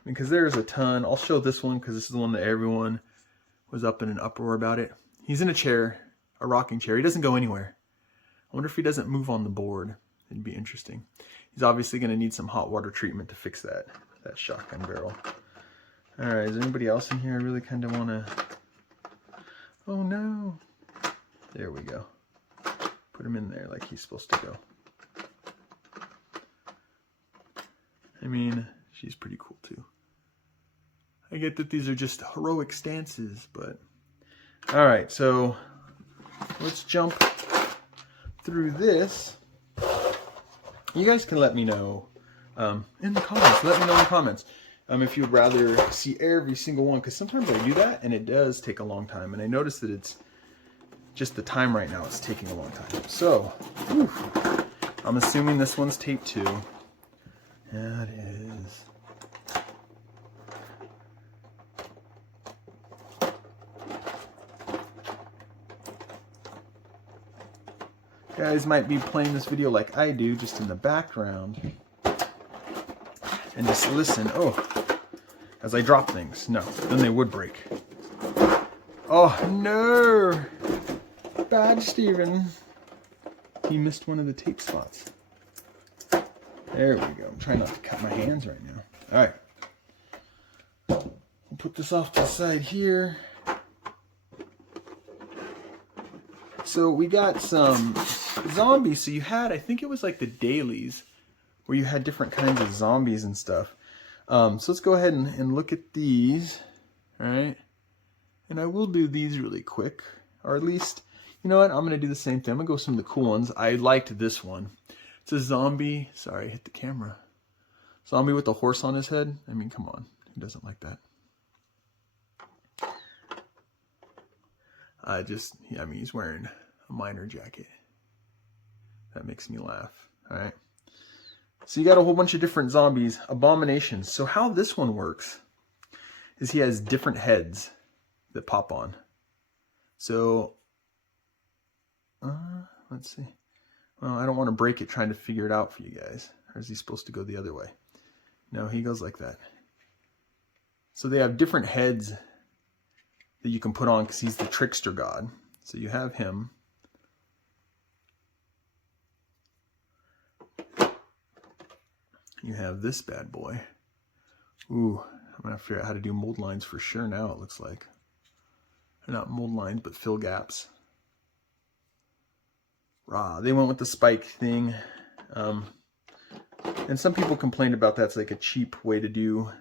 Because there's a ton. I'll show this one because this is the one that everyone was up in an uproar about it. He's in a chair, a rocking chair. He doesn't go anywhere. I wonder if he doesn't move on the board. It'd be interesting. He's obviously going to need some hot water treatment to fix that shotgun barrel. All right, is there anybody else in here I really kind of want to... Oh no. There we go. Put him in there like he's supposed to go. I mean, she's pretty cool too. I get that these are just heroic stances, but... All right, so let's jump through this. You guys can let me know in the comments. Let me know in the comments. if you'd rather see every single one, because sometimes I do that and it does take a long time. And I notice that it's just the time right now, it's taking a long time. So, whew, I'm assuming this one's tape 2. Yeah, it is. You guys might be playing this video like I do, just in the background. And just listen, as I drop things. No, then they would break. Oh, no! Bad Steven. He missed one of the tape spots. There we go. I'm trying not to cut my hands right now. Alright. We'll put this off to the side here. So we got some zombies. So you had, I think it was like the dailies, where you had different kinds of zombies and stuff. So let's go ahead and look at these. Alright. And I will do these really quick. Or at least, you know what? I'm going to do the same thing. I'm going to go with some of the cool ones. I liked this one. It's a zombie. Sorry, I hit the camera. Zombie with a horse on his head. I mean, come on. Who doesn't like that? I mean, he's wearing a miner jacket. That makes me laugh. All right. So you got a whole bunch of different zombies. Abominations. So how this one works is he has different heads that pop on. So, let's see. Well, I don't want to break it trying to figure it out for you guys. Or is he supposed to go the other way? No, he goes like that. So they have different heads that you can put on because he's the trickster god. So you have him. You have this bad boy. Ooh, I'm going to figure out how to do mold lines for sure now, it looks like. Or not mold lines, but fill gaps. Rah, they went with the spike thing. And some people complained about that's like a cheap way to do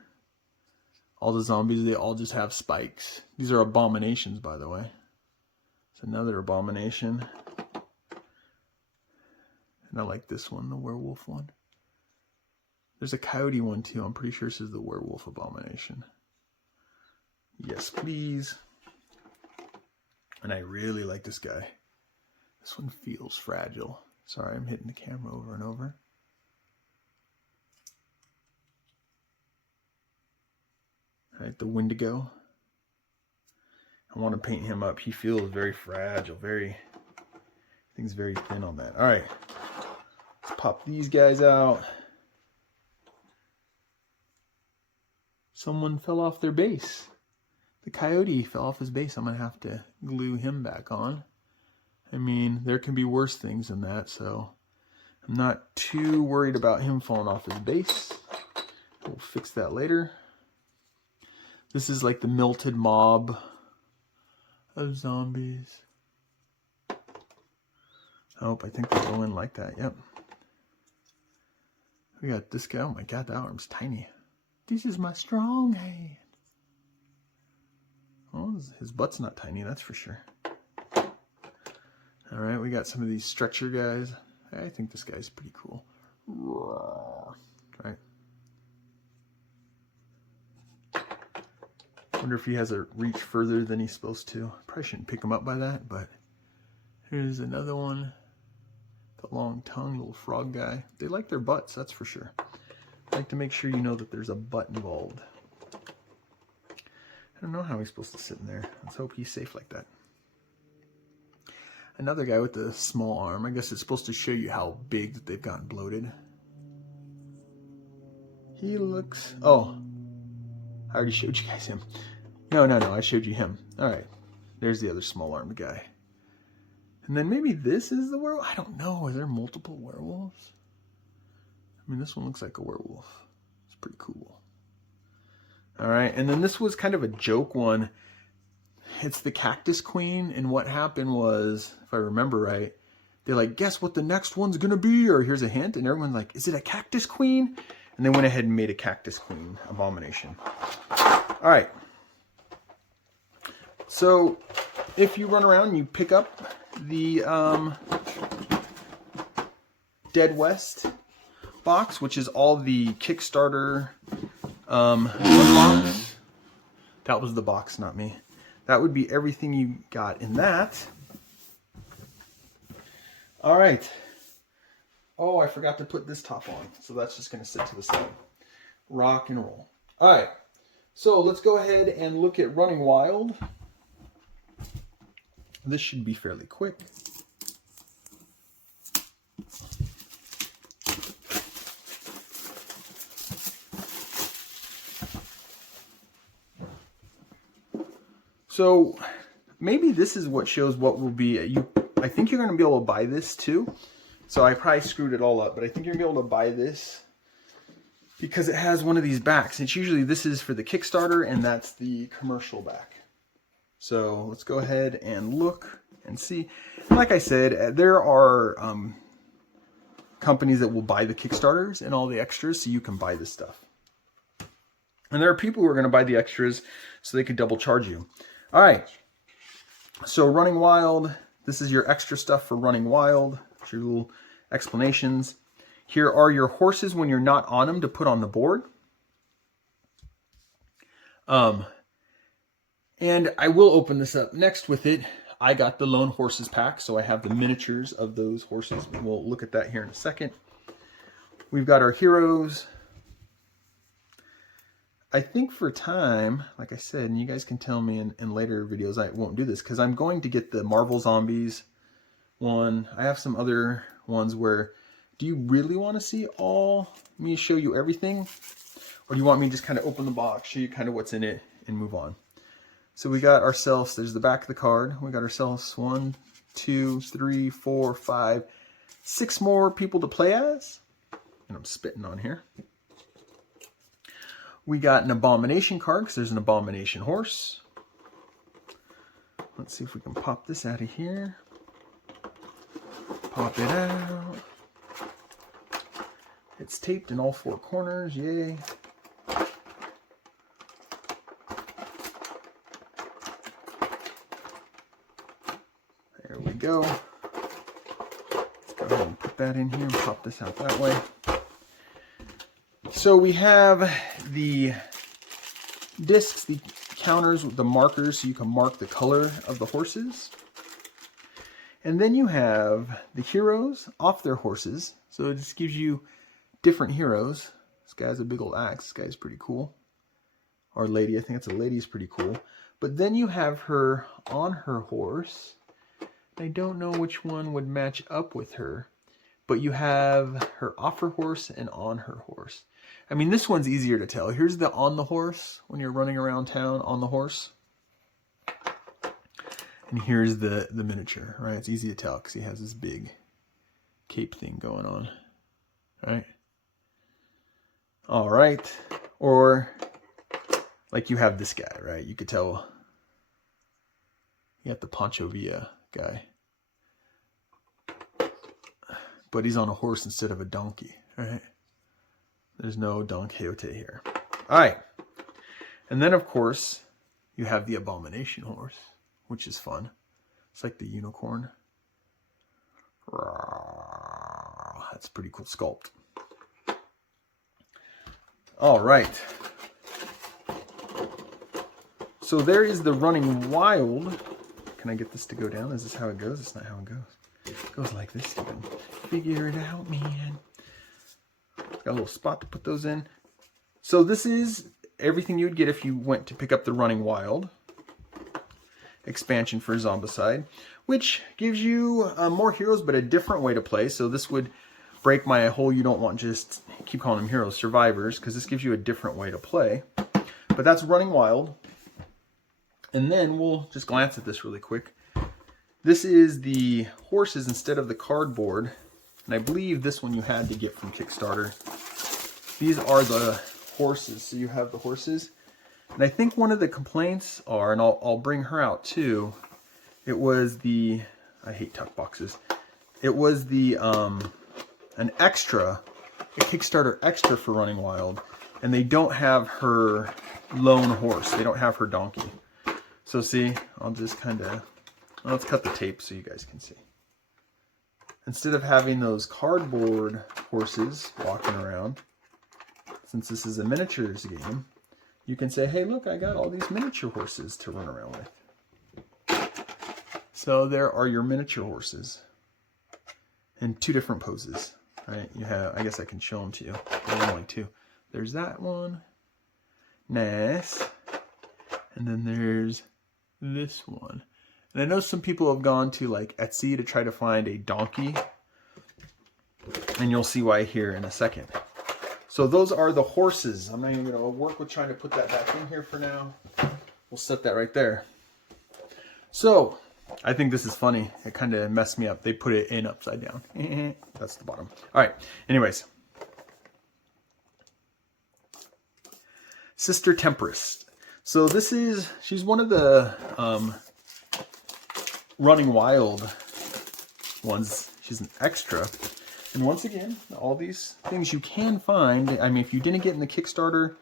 all the zombies. They all just have spikes. These are abominations, by the way. It's another abomination. And I like this one, the werewolf one. There's a coyote one too. I'm pretty sure this is the werewolf abomination. Yes, please. And I really like this guy. This one feels fragile. Sorry, I'm hitting the camera over and over. All right, the Wendigo. I want to paint him up. He feels very fragile, things very thin on that. All right, let's pop these guys out. Someone fell off their base. The coyote fell off his base. I'm going to have to glue him back on. I mean, there can be worse things than that, so I'm not too worried about him falling off his base. We'll fix that later. This is like the melted mob of zombies. Oh, I think they go in like that. Yep. We got this guy. Oh my god, that arm's tiny. This is my strong hand. Oh, his butt's not tiny, that's for sure. Alright, we got some of these stretcher guys. I think this guy's pretty cool. Right. Wonder if he has a reach further than he's supposed to. Probably shouldn't pick him up by that, but here's another one. The long tongue, little frog guy. They like their butts, that's for sure. I like to make sure you know that there's a butt involved. I don't know how he's supposed to sit in there. Let's hope he's safe like that. Another guy with a small arm. I guess it's supposed to show you how big that they've gotten bloated. He looks... Oh. I already showed you guys him. No, I showed you him. Alright. There's the other small-armed guy. And then maybe this is the werewolf? I don't know. Is there multiple werewolves? I mean, this one looks like a werewolf. It's pretty cool. Alright, and then this was kind of a joke one. It's the Cactus Queen, and what happened was, if I remember right, they're like, guess what the next one's gonna be? Or here's a hint, and everyone's like, is it a Cactus Queen? And they went ahead and made a Cactus Queen Abomination. Alright. So, if you run around and you pick up the Dead West box, which is all the Kickstarter Unbox. That was the box, not me. That would be everything you got in that. All right. Oh, I forgot to put this top on, so that's just going to sit to the side. Rock and roll. All right. So let's go ahead and look at Running Wild. This should be fairly quick. So maybe this is what shows what will be. I think you're going to be able to buy this too. So I probably screwed it all up, but I think you're going to be able to buy this because it has one of these backs. It's usually, this is for the Kickstarter and that's the commercial back. So let's go ahead and look and see. And like I said, there are companies that will buy the Kickstarters and all the extras so you can buy this stuff. And there are people who are going to buy the extras so they could double charge you. All right. So Running Wild, this is your extra stuff for Running Wild. Your little explanations. Here are your horses when you're not on them to put on the board. And I will open this up next with it. I got the Lone Horses pack, so I have the miniatures of those horses. We'll look at that here in a second. We've got our heroes. I think for time, like I said, and you guys can tell me in later videos, I won't do this because I'm going to get the Marvel Zombies one. I have some other ones where, do you really want to see me show you everything? Or do you want me to just kind of open the box, show you kind of what's in it, and move on? So we got ourselves, there's the back of the card. We got ourselves 1, 2, 3, 4, 5, 6 more people to play as. And I'm spitting on here. We got an Abomination card, because there's an Abomination horse. Let's see if we can pop this out of here. Pop it out. It's taped in all 4 corners, yay. There we go. Let's go ahead and put that in here and pop this out that way. So we have the discs, the counters with the markers so you can mark the color of the horses. And then you have the heroes off their horses. So it just gives you different heroes. This guy's a big old axe. This guy's pretty cool. Or lady, I think it's a lady, is pretty cool. But then you have her on her horse. I don't know which one would match up with her. But you have her off her horse and on her horse. I mean, this one's easier to tell. Here's the on the horse when you're running around town on the horse. And here's the miniature, right? It's easy to tell because he has this big cape thing going on, right? All right. Or like you have this guy, right? You could tell you got the Pancho Villa guy. But he's on a horse instead of a donkey, right? There's no Don Quixote here. All right. And then, of course, you have the Abomination horse, which is fun. It's like the unicorn. That's a pretty cool sculpt. All right. So there is the Running Wild. Can I get this to go down? Is this how it goes? It's not how it goes. It goes like this, Steven. Figure it out, man. Got a little spot to put those in. So this is everything you would get if you went to pick up the Running Wild expansion for Zombicide, which gives you more heroes, but a different way to play. So this would break my whole, you don't want just keep calling them heroes, survivors, because this gives you a different way to play. But that's Running Wild. And then we'll just glance at this really quick. This is the horses instead of the cardboard. And I believe this one you had to get from Kickstarter. These are the horses. So you have the horses. And I think one of the complaints are, and I'll bring her out too, it was the, I hate tuck boxes. It was the, an extra, a Kickstarter extra for Running Wild. And they don't have her lone horse. They don't have her donkey. So see, I'll just kind of, let's cut the tape so you guys can see. Instead of having those cardboard horses walking around, since this is a miniatures game, you can say, hey, look, I got all these miniature horses to run around with. So there are your miniature horses in 2 different poses, right? You have, I guess I can show them to you. Only 2. There's that one. Nice. And then there's this one. And I know some people have gone to like Etsy to try to find a donkey. And you'll see why here in a second. So those are the horses. I'm not even going to work with trying to put that back in here for now. We'll set that right there. So I think this is funny. It kind of messed me up. They put it in upside down. That's the bottom. All right. Anyways. Sister Temperance. So this is, she's one of the Running Wild ones. She's an extra. And once again, all these things you can find. I mean, if you didn't get in the Kickstarter,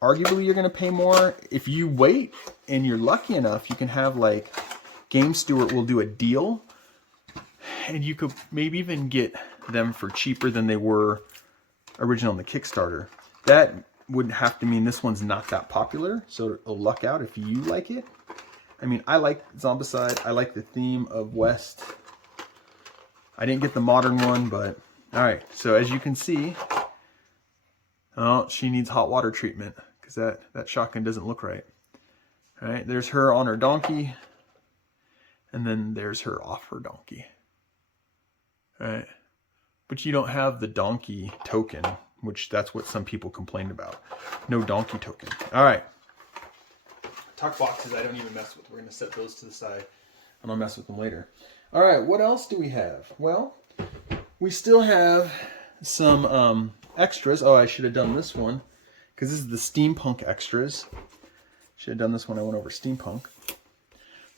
arguably you're going to pay more. If you wait and you're lucky enough, you can have like Game Stewart will do a deal. And you could maybe even get them for cheaper than they were original in the Kickstarter. That would have to mean this one's not that popular, so it'll luck out if you like it. I mean, I like Zombicide. I like the theme of West. I didn't get the modern one, but all right. So as you can see, oh, she needs hot water treatment because that shotgun doesn't look right. All right, there's her on her donkey, and then there's her off her donkey. All right, but you don't have the donkey token, which that's what some people complained about. No donkey token. All right. Tuck boxes I don't even mess with. We're going to set those to the side, and I'll mess with them later. All right, what else do we have? Well, we still have some extras. Oh, I should have done this one because this is the Steampunk Extras. Should have done this when I went over Steampunk.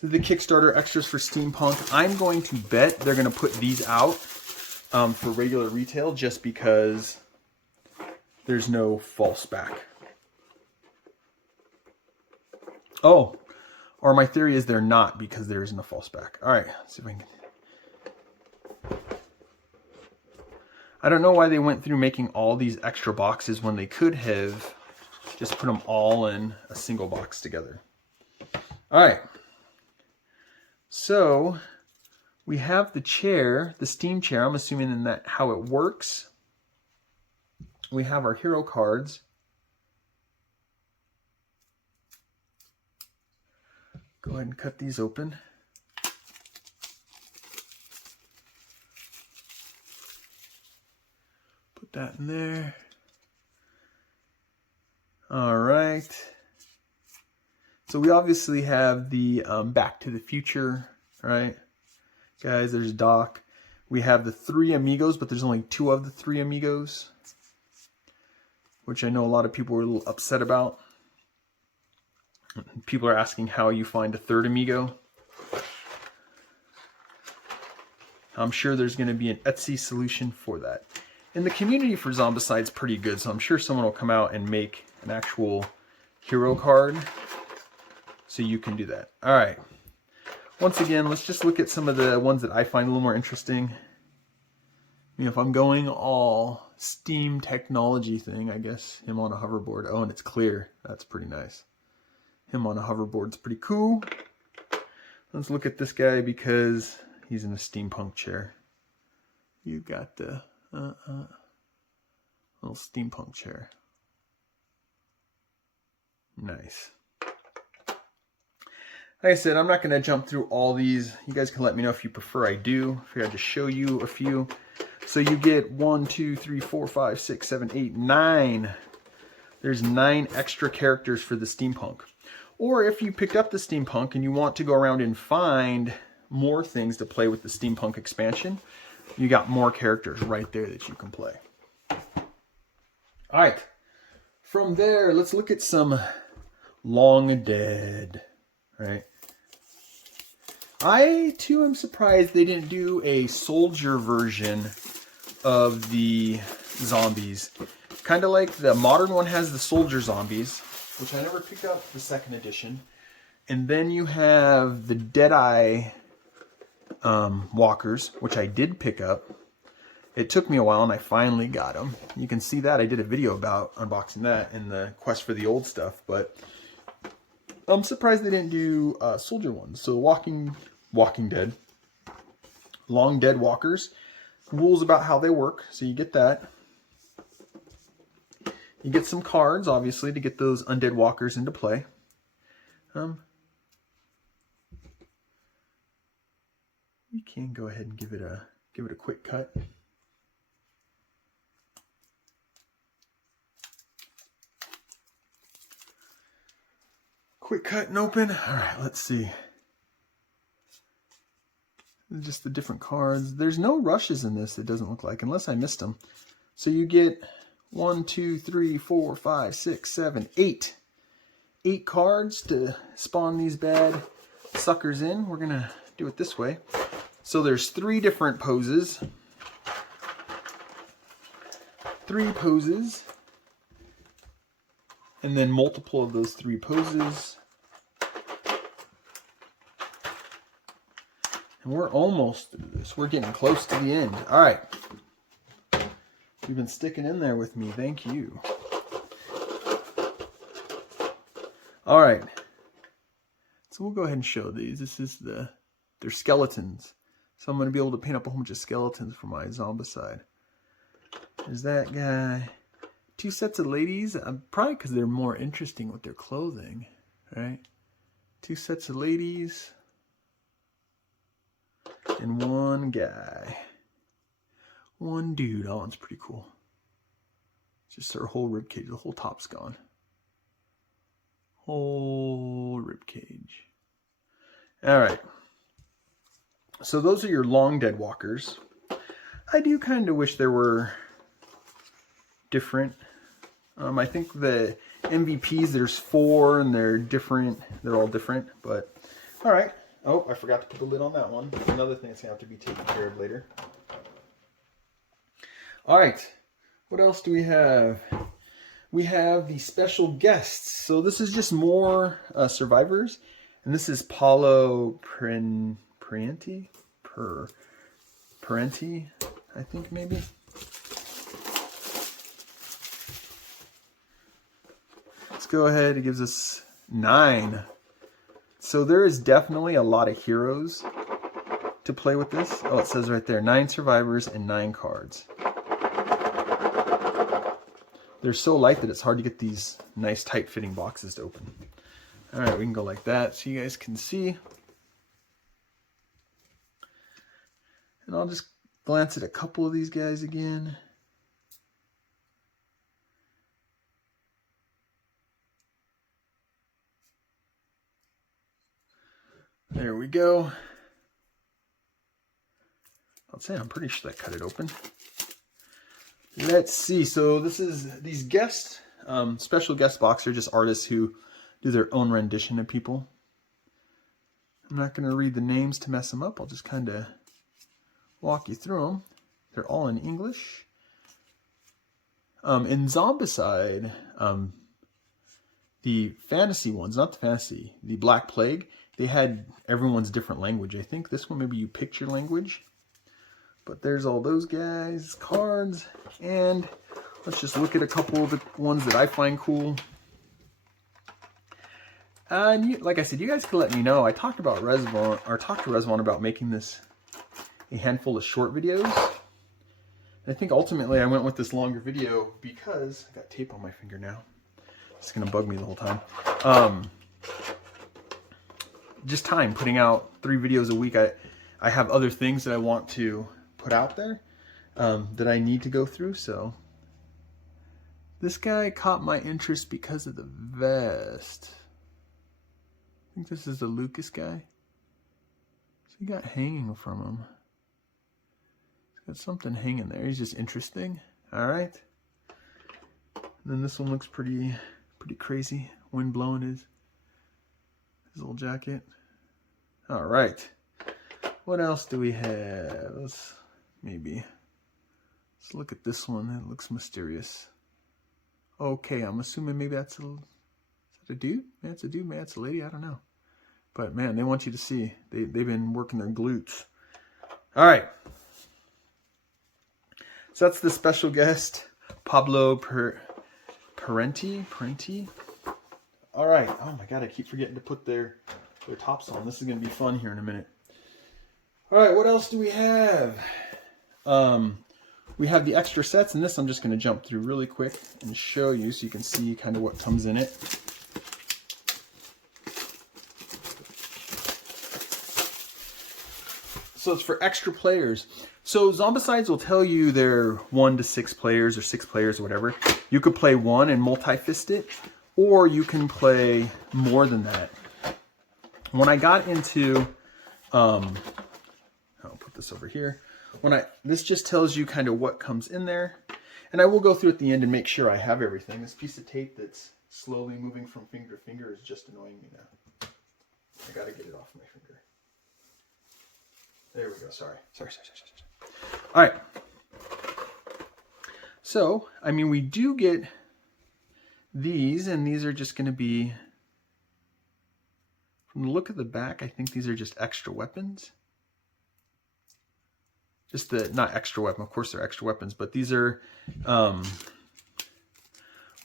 This is the Kickstarter extras for Steampunk. I'm going to bet they're going to put these out for regular retail just because there's no false back. Oh, or my theory is they're not because there isn't a false back. All right, let's see if I can. I don't know why they went through making all these extra boxes when they could have just put them all in a single box together. All right. So we have the chair, the steam chair. I'm assuming in that how it works. We have our hero cards. Go ahead and cut these open. Put that in there. All right. So we obviously have the Back to the Future, right? Guys, there's Doc. We have the 3 amigos, but there's only 2 of the 3 amigos, which I know a lot of people were a little upset about. People are asking how you find a 3rd amigo. I'm sure there's going to be an Etsy solution for that. And the community for Zombicide is pretty good, so I'm sure someone will come out and make an actual hero card so you can do that. All right. Once again, let's just look at some of the ones that I find a little more interesting. You know, if I'm going all Steam technology thing, I guess him on a hoverboard. Oh, and it's clear. That's pretty nice. Him on a hoverboard's pretty cool. Let's look at this guy because he's in a steampunk chair. You got the little steampunk chair. Nice. Like I said, I'm not going to jump through all these. You guys can let me know if you prefer I do. I figured I'd just show you a few. So you get 1, 2, 3, 4, 5, 6, 7, 8, 9. There's 9 extra characters for the steampunk. Or if you picked up the steampunk and you want to go around and find more things to play with the steampunk expansion, you got more characters right there that you can play. All right. From there, let's look at some Long Dead. Right. I too am surprised they didn't do a soldier version of the zombies. Kind of like the modern one has the soldier zombies, which I never picked up the 2nd edition. And then you have the Deadeye walkers, which I did pick up. It took me a while, and I finally got them. You can see that. I did a video about unboxing that in the quest for the old stuff, but I'm surprised they didn't do soldier ones. So Walking Dead, Long Dead Walkers, rules about how they work. So you get that. You get some cards, obviously, to get those undead walkers into play. You can go ahead and give it a quick cut. Quick cut and open. All right, let's see. Just the different cards. There's no rushes in this, it doesn't look like, unless I missed them. So you get 1, 2, 3, 4, 5, 6, 7, 8. 8 cards to spawn these bad suckers in. We're gonna do it this way. So there's 3 different poses. 3 poses. And then multiple of those 3 poses. And we're almost through this. We're getting close to the end. All right. You've been sticking in there with me. Thank you. All right. So we'll go ahead and show these. This is they're skeletons. So I'm going to be able to paint up a whole bunch of skeletons for my Zombicide. There's that guy. 2 sets of ladies. Probably because they're more interesting with their clothing. Right? 2 sets of ladies. And 1 guy. 1 dude. Oh, that's pretty cool. Just their whole rib cage. The whole top's gone. Whole rib cage. All right. So those are your long dead walkers. I do kind of wish there were different. I think the MVPs, there's 4 and they're different. They're all different, but all right. Oh, I forgot to put the lid on that one. Another thing that's going to have to be taken care of later. All right. What else do we have? We have the special guests. So this is just more survivors. And this is Paolo Parente, I think maybe. Let's go ahead. It gives us 9. So there is definitely a lot of heroes to play with this. Oh, it says right there, 9 survivors and 9 cards. They're so light that it's hard to get these nice tight-fitting boxes to open. All right, we can go like that so you guys can see. And I'll just glance at a couple of these guys again. There we go. I'll say I'm pretty sure I cut it open. Let's see. So this is these guest, special guest boxes are just artists who do their own rendition of people. I'm not going to read the names to mess them up. I'll just kind of walk you through them. They're all in English. In Zombicide, the fantasy ones, not the fantasy, the Black Plague, they had everyone's different language. I think this one, maybe you picked your language. But there's all those guys, cards, and let's just look at a couple of the ones that I find cool. And like I said, you guys can let me know. I talked about talked to Resvon about making this a handful of short videos. And I think ultimately I went with this longer video because I got tape on my finger now. It's gonna bug me the whole time. Just time putting out 3 videos a week. I have other things that I want to put out there that I need to go through. So this guy caught my interest because of the vest. I think this is the Lucas guy. So he got hanging from him. He's got something hanging there. He's just interesting. All right. And then this one looks pretty crazy. Wind blowing his little jacket. All right. What else do we have? Let's look at this one. It looks mysterious. Okay, I'm assuming maybe is that a dude? Man, it's a dude. Man, it's a lady. I don't know. But man, they want you to see. They've been working their glutes. All right. So that's the special guest, Pablo Parente. All right. Oh my God, I keep forgetting to put their tops on. This is going to be fun here in a minute. All right, what else do we have? We have the extra sets, and this I'm just going to jump through really quick and show you so you can see kind of what comes in it. So it's for extra players. So Zombicides will tell you they're 1 to 6 players or 6 players or whatever. You could play one and multi-fist it, or you can play more than that. When I got into, I'll put this over here. This just tells you kind of what comes in there. And I will go through at the end and make sure I have everything. This piece of tape that's slowly moving from finger to finger is just annoying me now. I gotta get it off my finger. There we go. Sorry. All right. So, I mean, we do get these, and these are just going to be, from the look of the back, I think these are just extra weapons. Just not extra weapon, of course they're extra weapons, but these are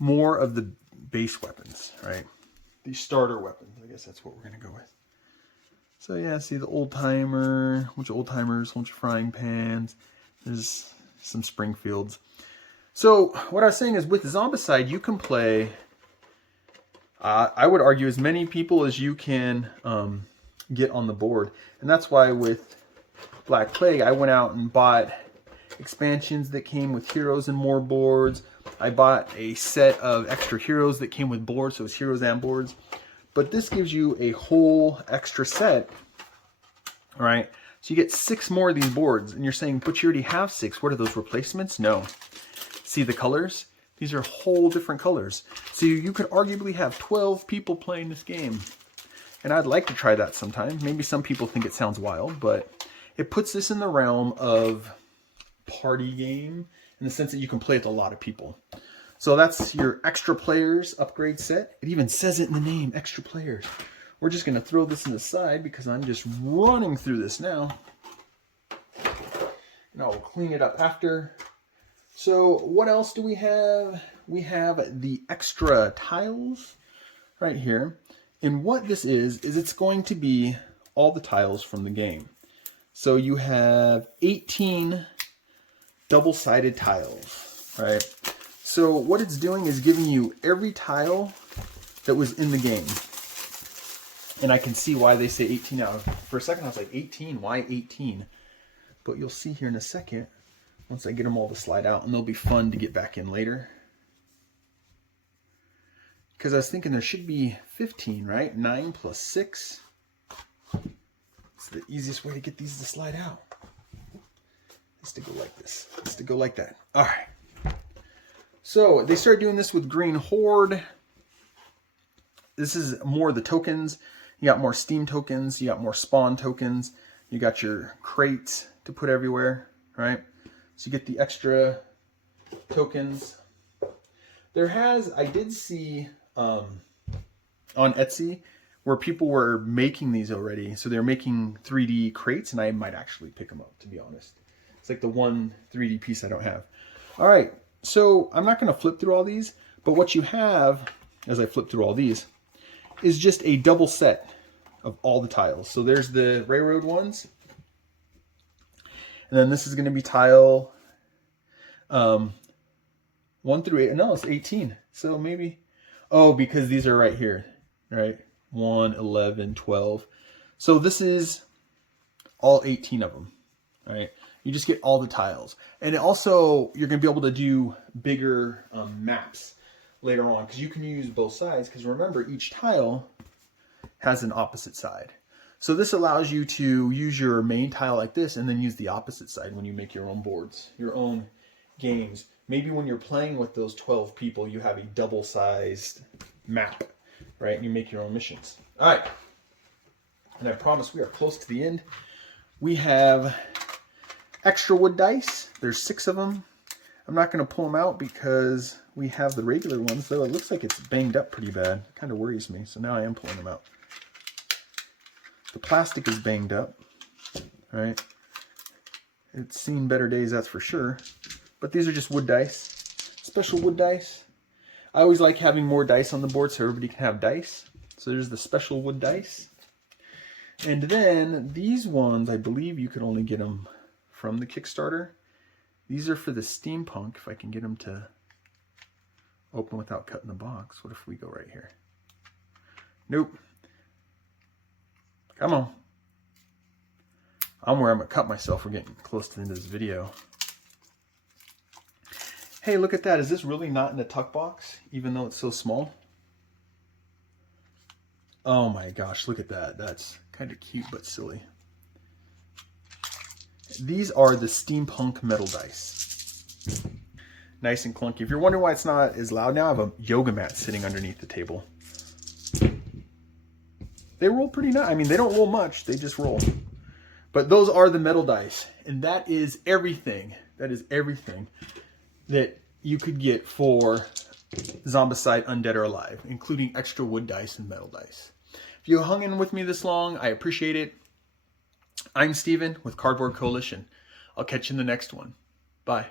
more of the base weapons, right? These starter weapons, I guess that's what we're going to go with. So yeah, see the old timer, a bunch of old timers, a bunch of frying pans. There's some Springfields. So what I was saying is with Zombicide, you can play, I would argue, as many people as you can get on the board. And that's why with Black Plague, I went out and bought expansions that came with heroes and more boards. I bought a set of extra heroes that came with boards, so it's heroes and boards. But this gives you a whole extra set, all right? So you get 6 more of these boards, and you're saying, but you already have 6. What are those, replacements? No. See the colors? These are whole different colors. So you could arguably have 12 people playing this game. And I'd like to try that sometime. Maybe some people think it sounds wild, but it puts this in the realm of party game in the sense that you can play with a lot of people. So that's your extra players upgrade set. It even says it in the name, extra players. We're just going to throw this in the side because I'm just running through this now. And I'll clean it up after. So what else do we have? We have the extra tiles right here. And what this is it's going to be all the tiles from the game. So you have 18 double-sided tiles, right? So what it's doing is giving you every tile that was in the game. And I can see why they say 18 now. For a second I was like, 18? Why 18? But you'll see here in a second, once I get them all to slide out, and they'll be fun to get back in later. Because I was thinking there should be 15, right? 9 plus 6. It's the easiest way to get these to slide out. It's to go like this. It's to go like that. All right. So they started doing this with Green Horde. This is more of the tokens. You got more Steam tokens. You got more Spawn tokens. You got your crates to put everywhere, right? So you get the extra tokens. I did see on Etsy where people were making these already. So they're making 3D crates, and I might actually pick them up, to be honest. It's like the one 3D piece I don't have. All right. So I'm not going to flip through all these, but what you have, as I flip through all these, is just a double set of all the tiles. So there's the railroad ones. And then this is going to be tile 1 through 8. No, it's 18. So maybe, oh, because these are right here, right? 1, 11, 12. So this is all 18 of them, right? You just get all the tiles. And also, you're going to be able to do bigger maps later on, because you can use both sides, because remember, each tile has an opposite side. So this allows you to use your main tile like this, and then use the opposite side when you make your own boards, your own games. Maybe when you're playing with those 12 people, you have a double-sized map, right? And you make your own missions. All right. And I promise we are close to the end. We have extra wood dice. There's 6 of them. I'm not going to pull them out because we have the regular ones, though it looks like it's banged up pretty bad. It kind of worries me, so now I am pulling them out. The plastic is banged up, right? It's seen better days, that's for sure. but these are just wood dice. Special wood dice. I always like having more dice on the board so everybody can have dice. So there's the special wood dice. And then these ones, I believe you could only get them from the Kickstarter. These are for the Steampunk, if I can get them to open without cutting the box. What if we go right here? Nope. Come on. I'm where I'm going to cut myself. We're getting close to the end of this video. Hey, look at that. Is this really not in the tuck box, even though it's so small? Oh my gosh, look at that. That's kind of cute but silly. These are the Steampunk metal dice. Nice and clunky. If you're wondering why it's not as loud now, I have a yoga mat sitting underneath the table. They roll pretty nice. I mean, they don't roll much. They just roll. But those are the metal dice. And that is everything. That is everything that you could get for Zombicide Undead or Alive, including extra wood dice and metal dice. If you hung in with me this long, I appreciate it. I'm Steven with Cardboard Coalition. I'll catch you in the next one. Bye.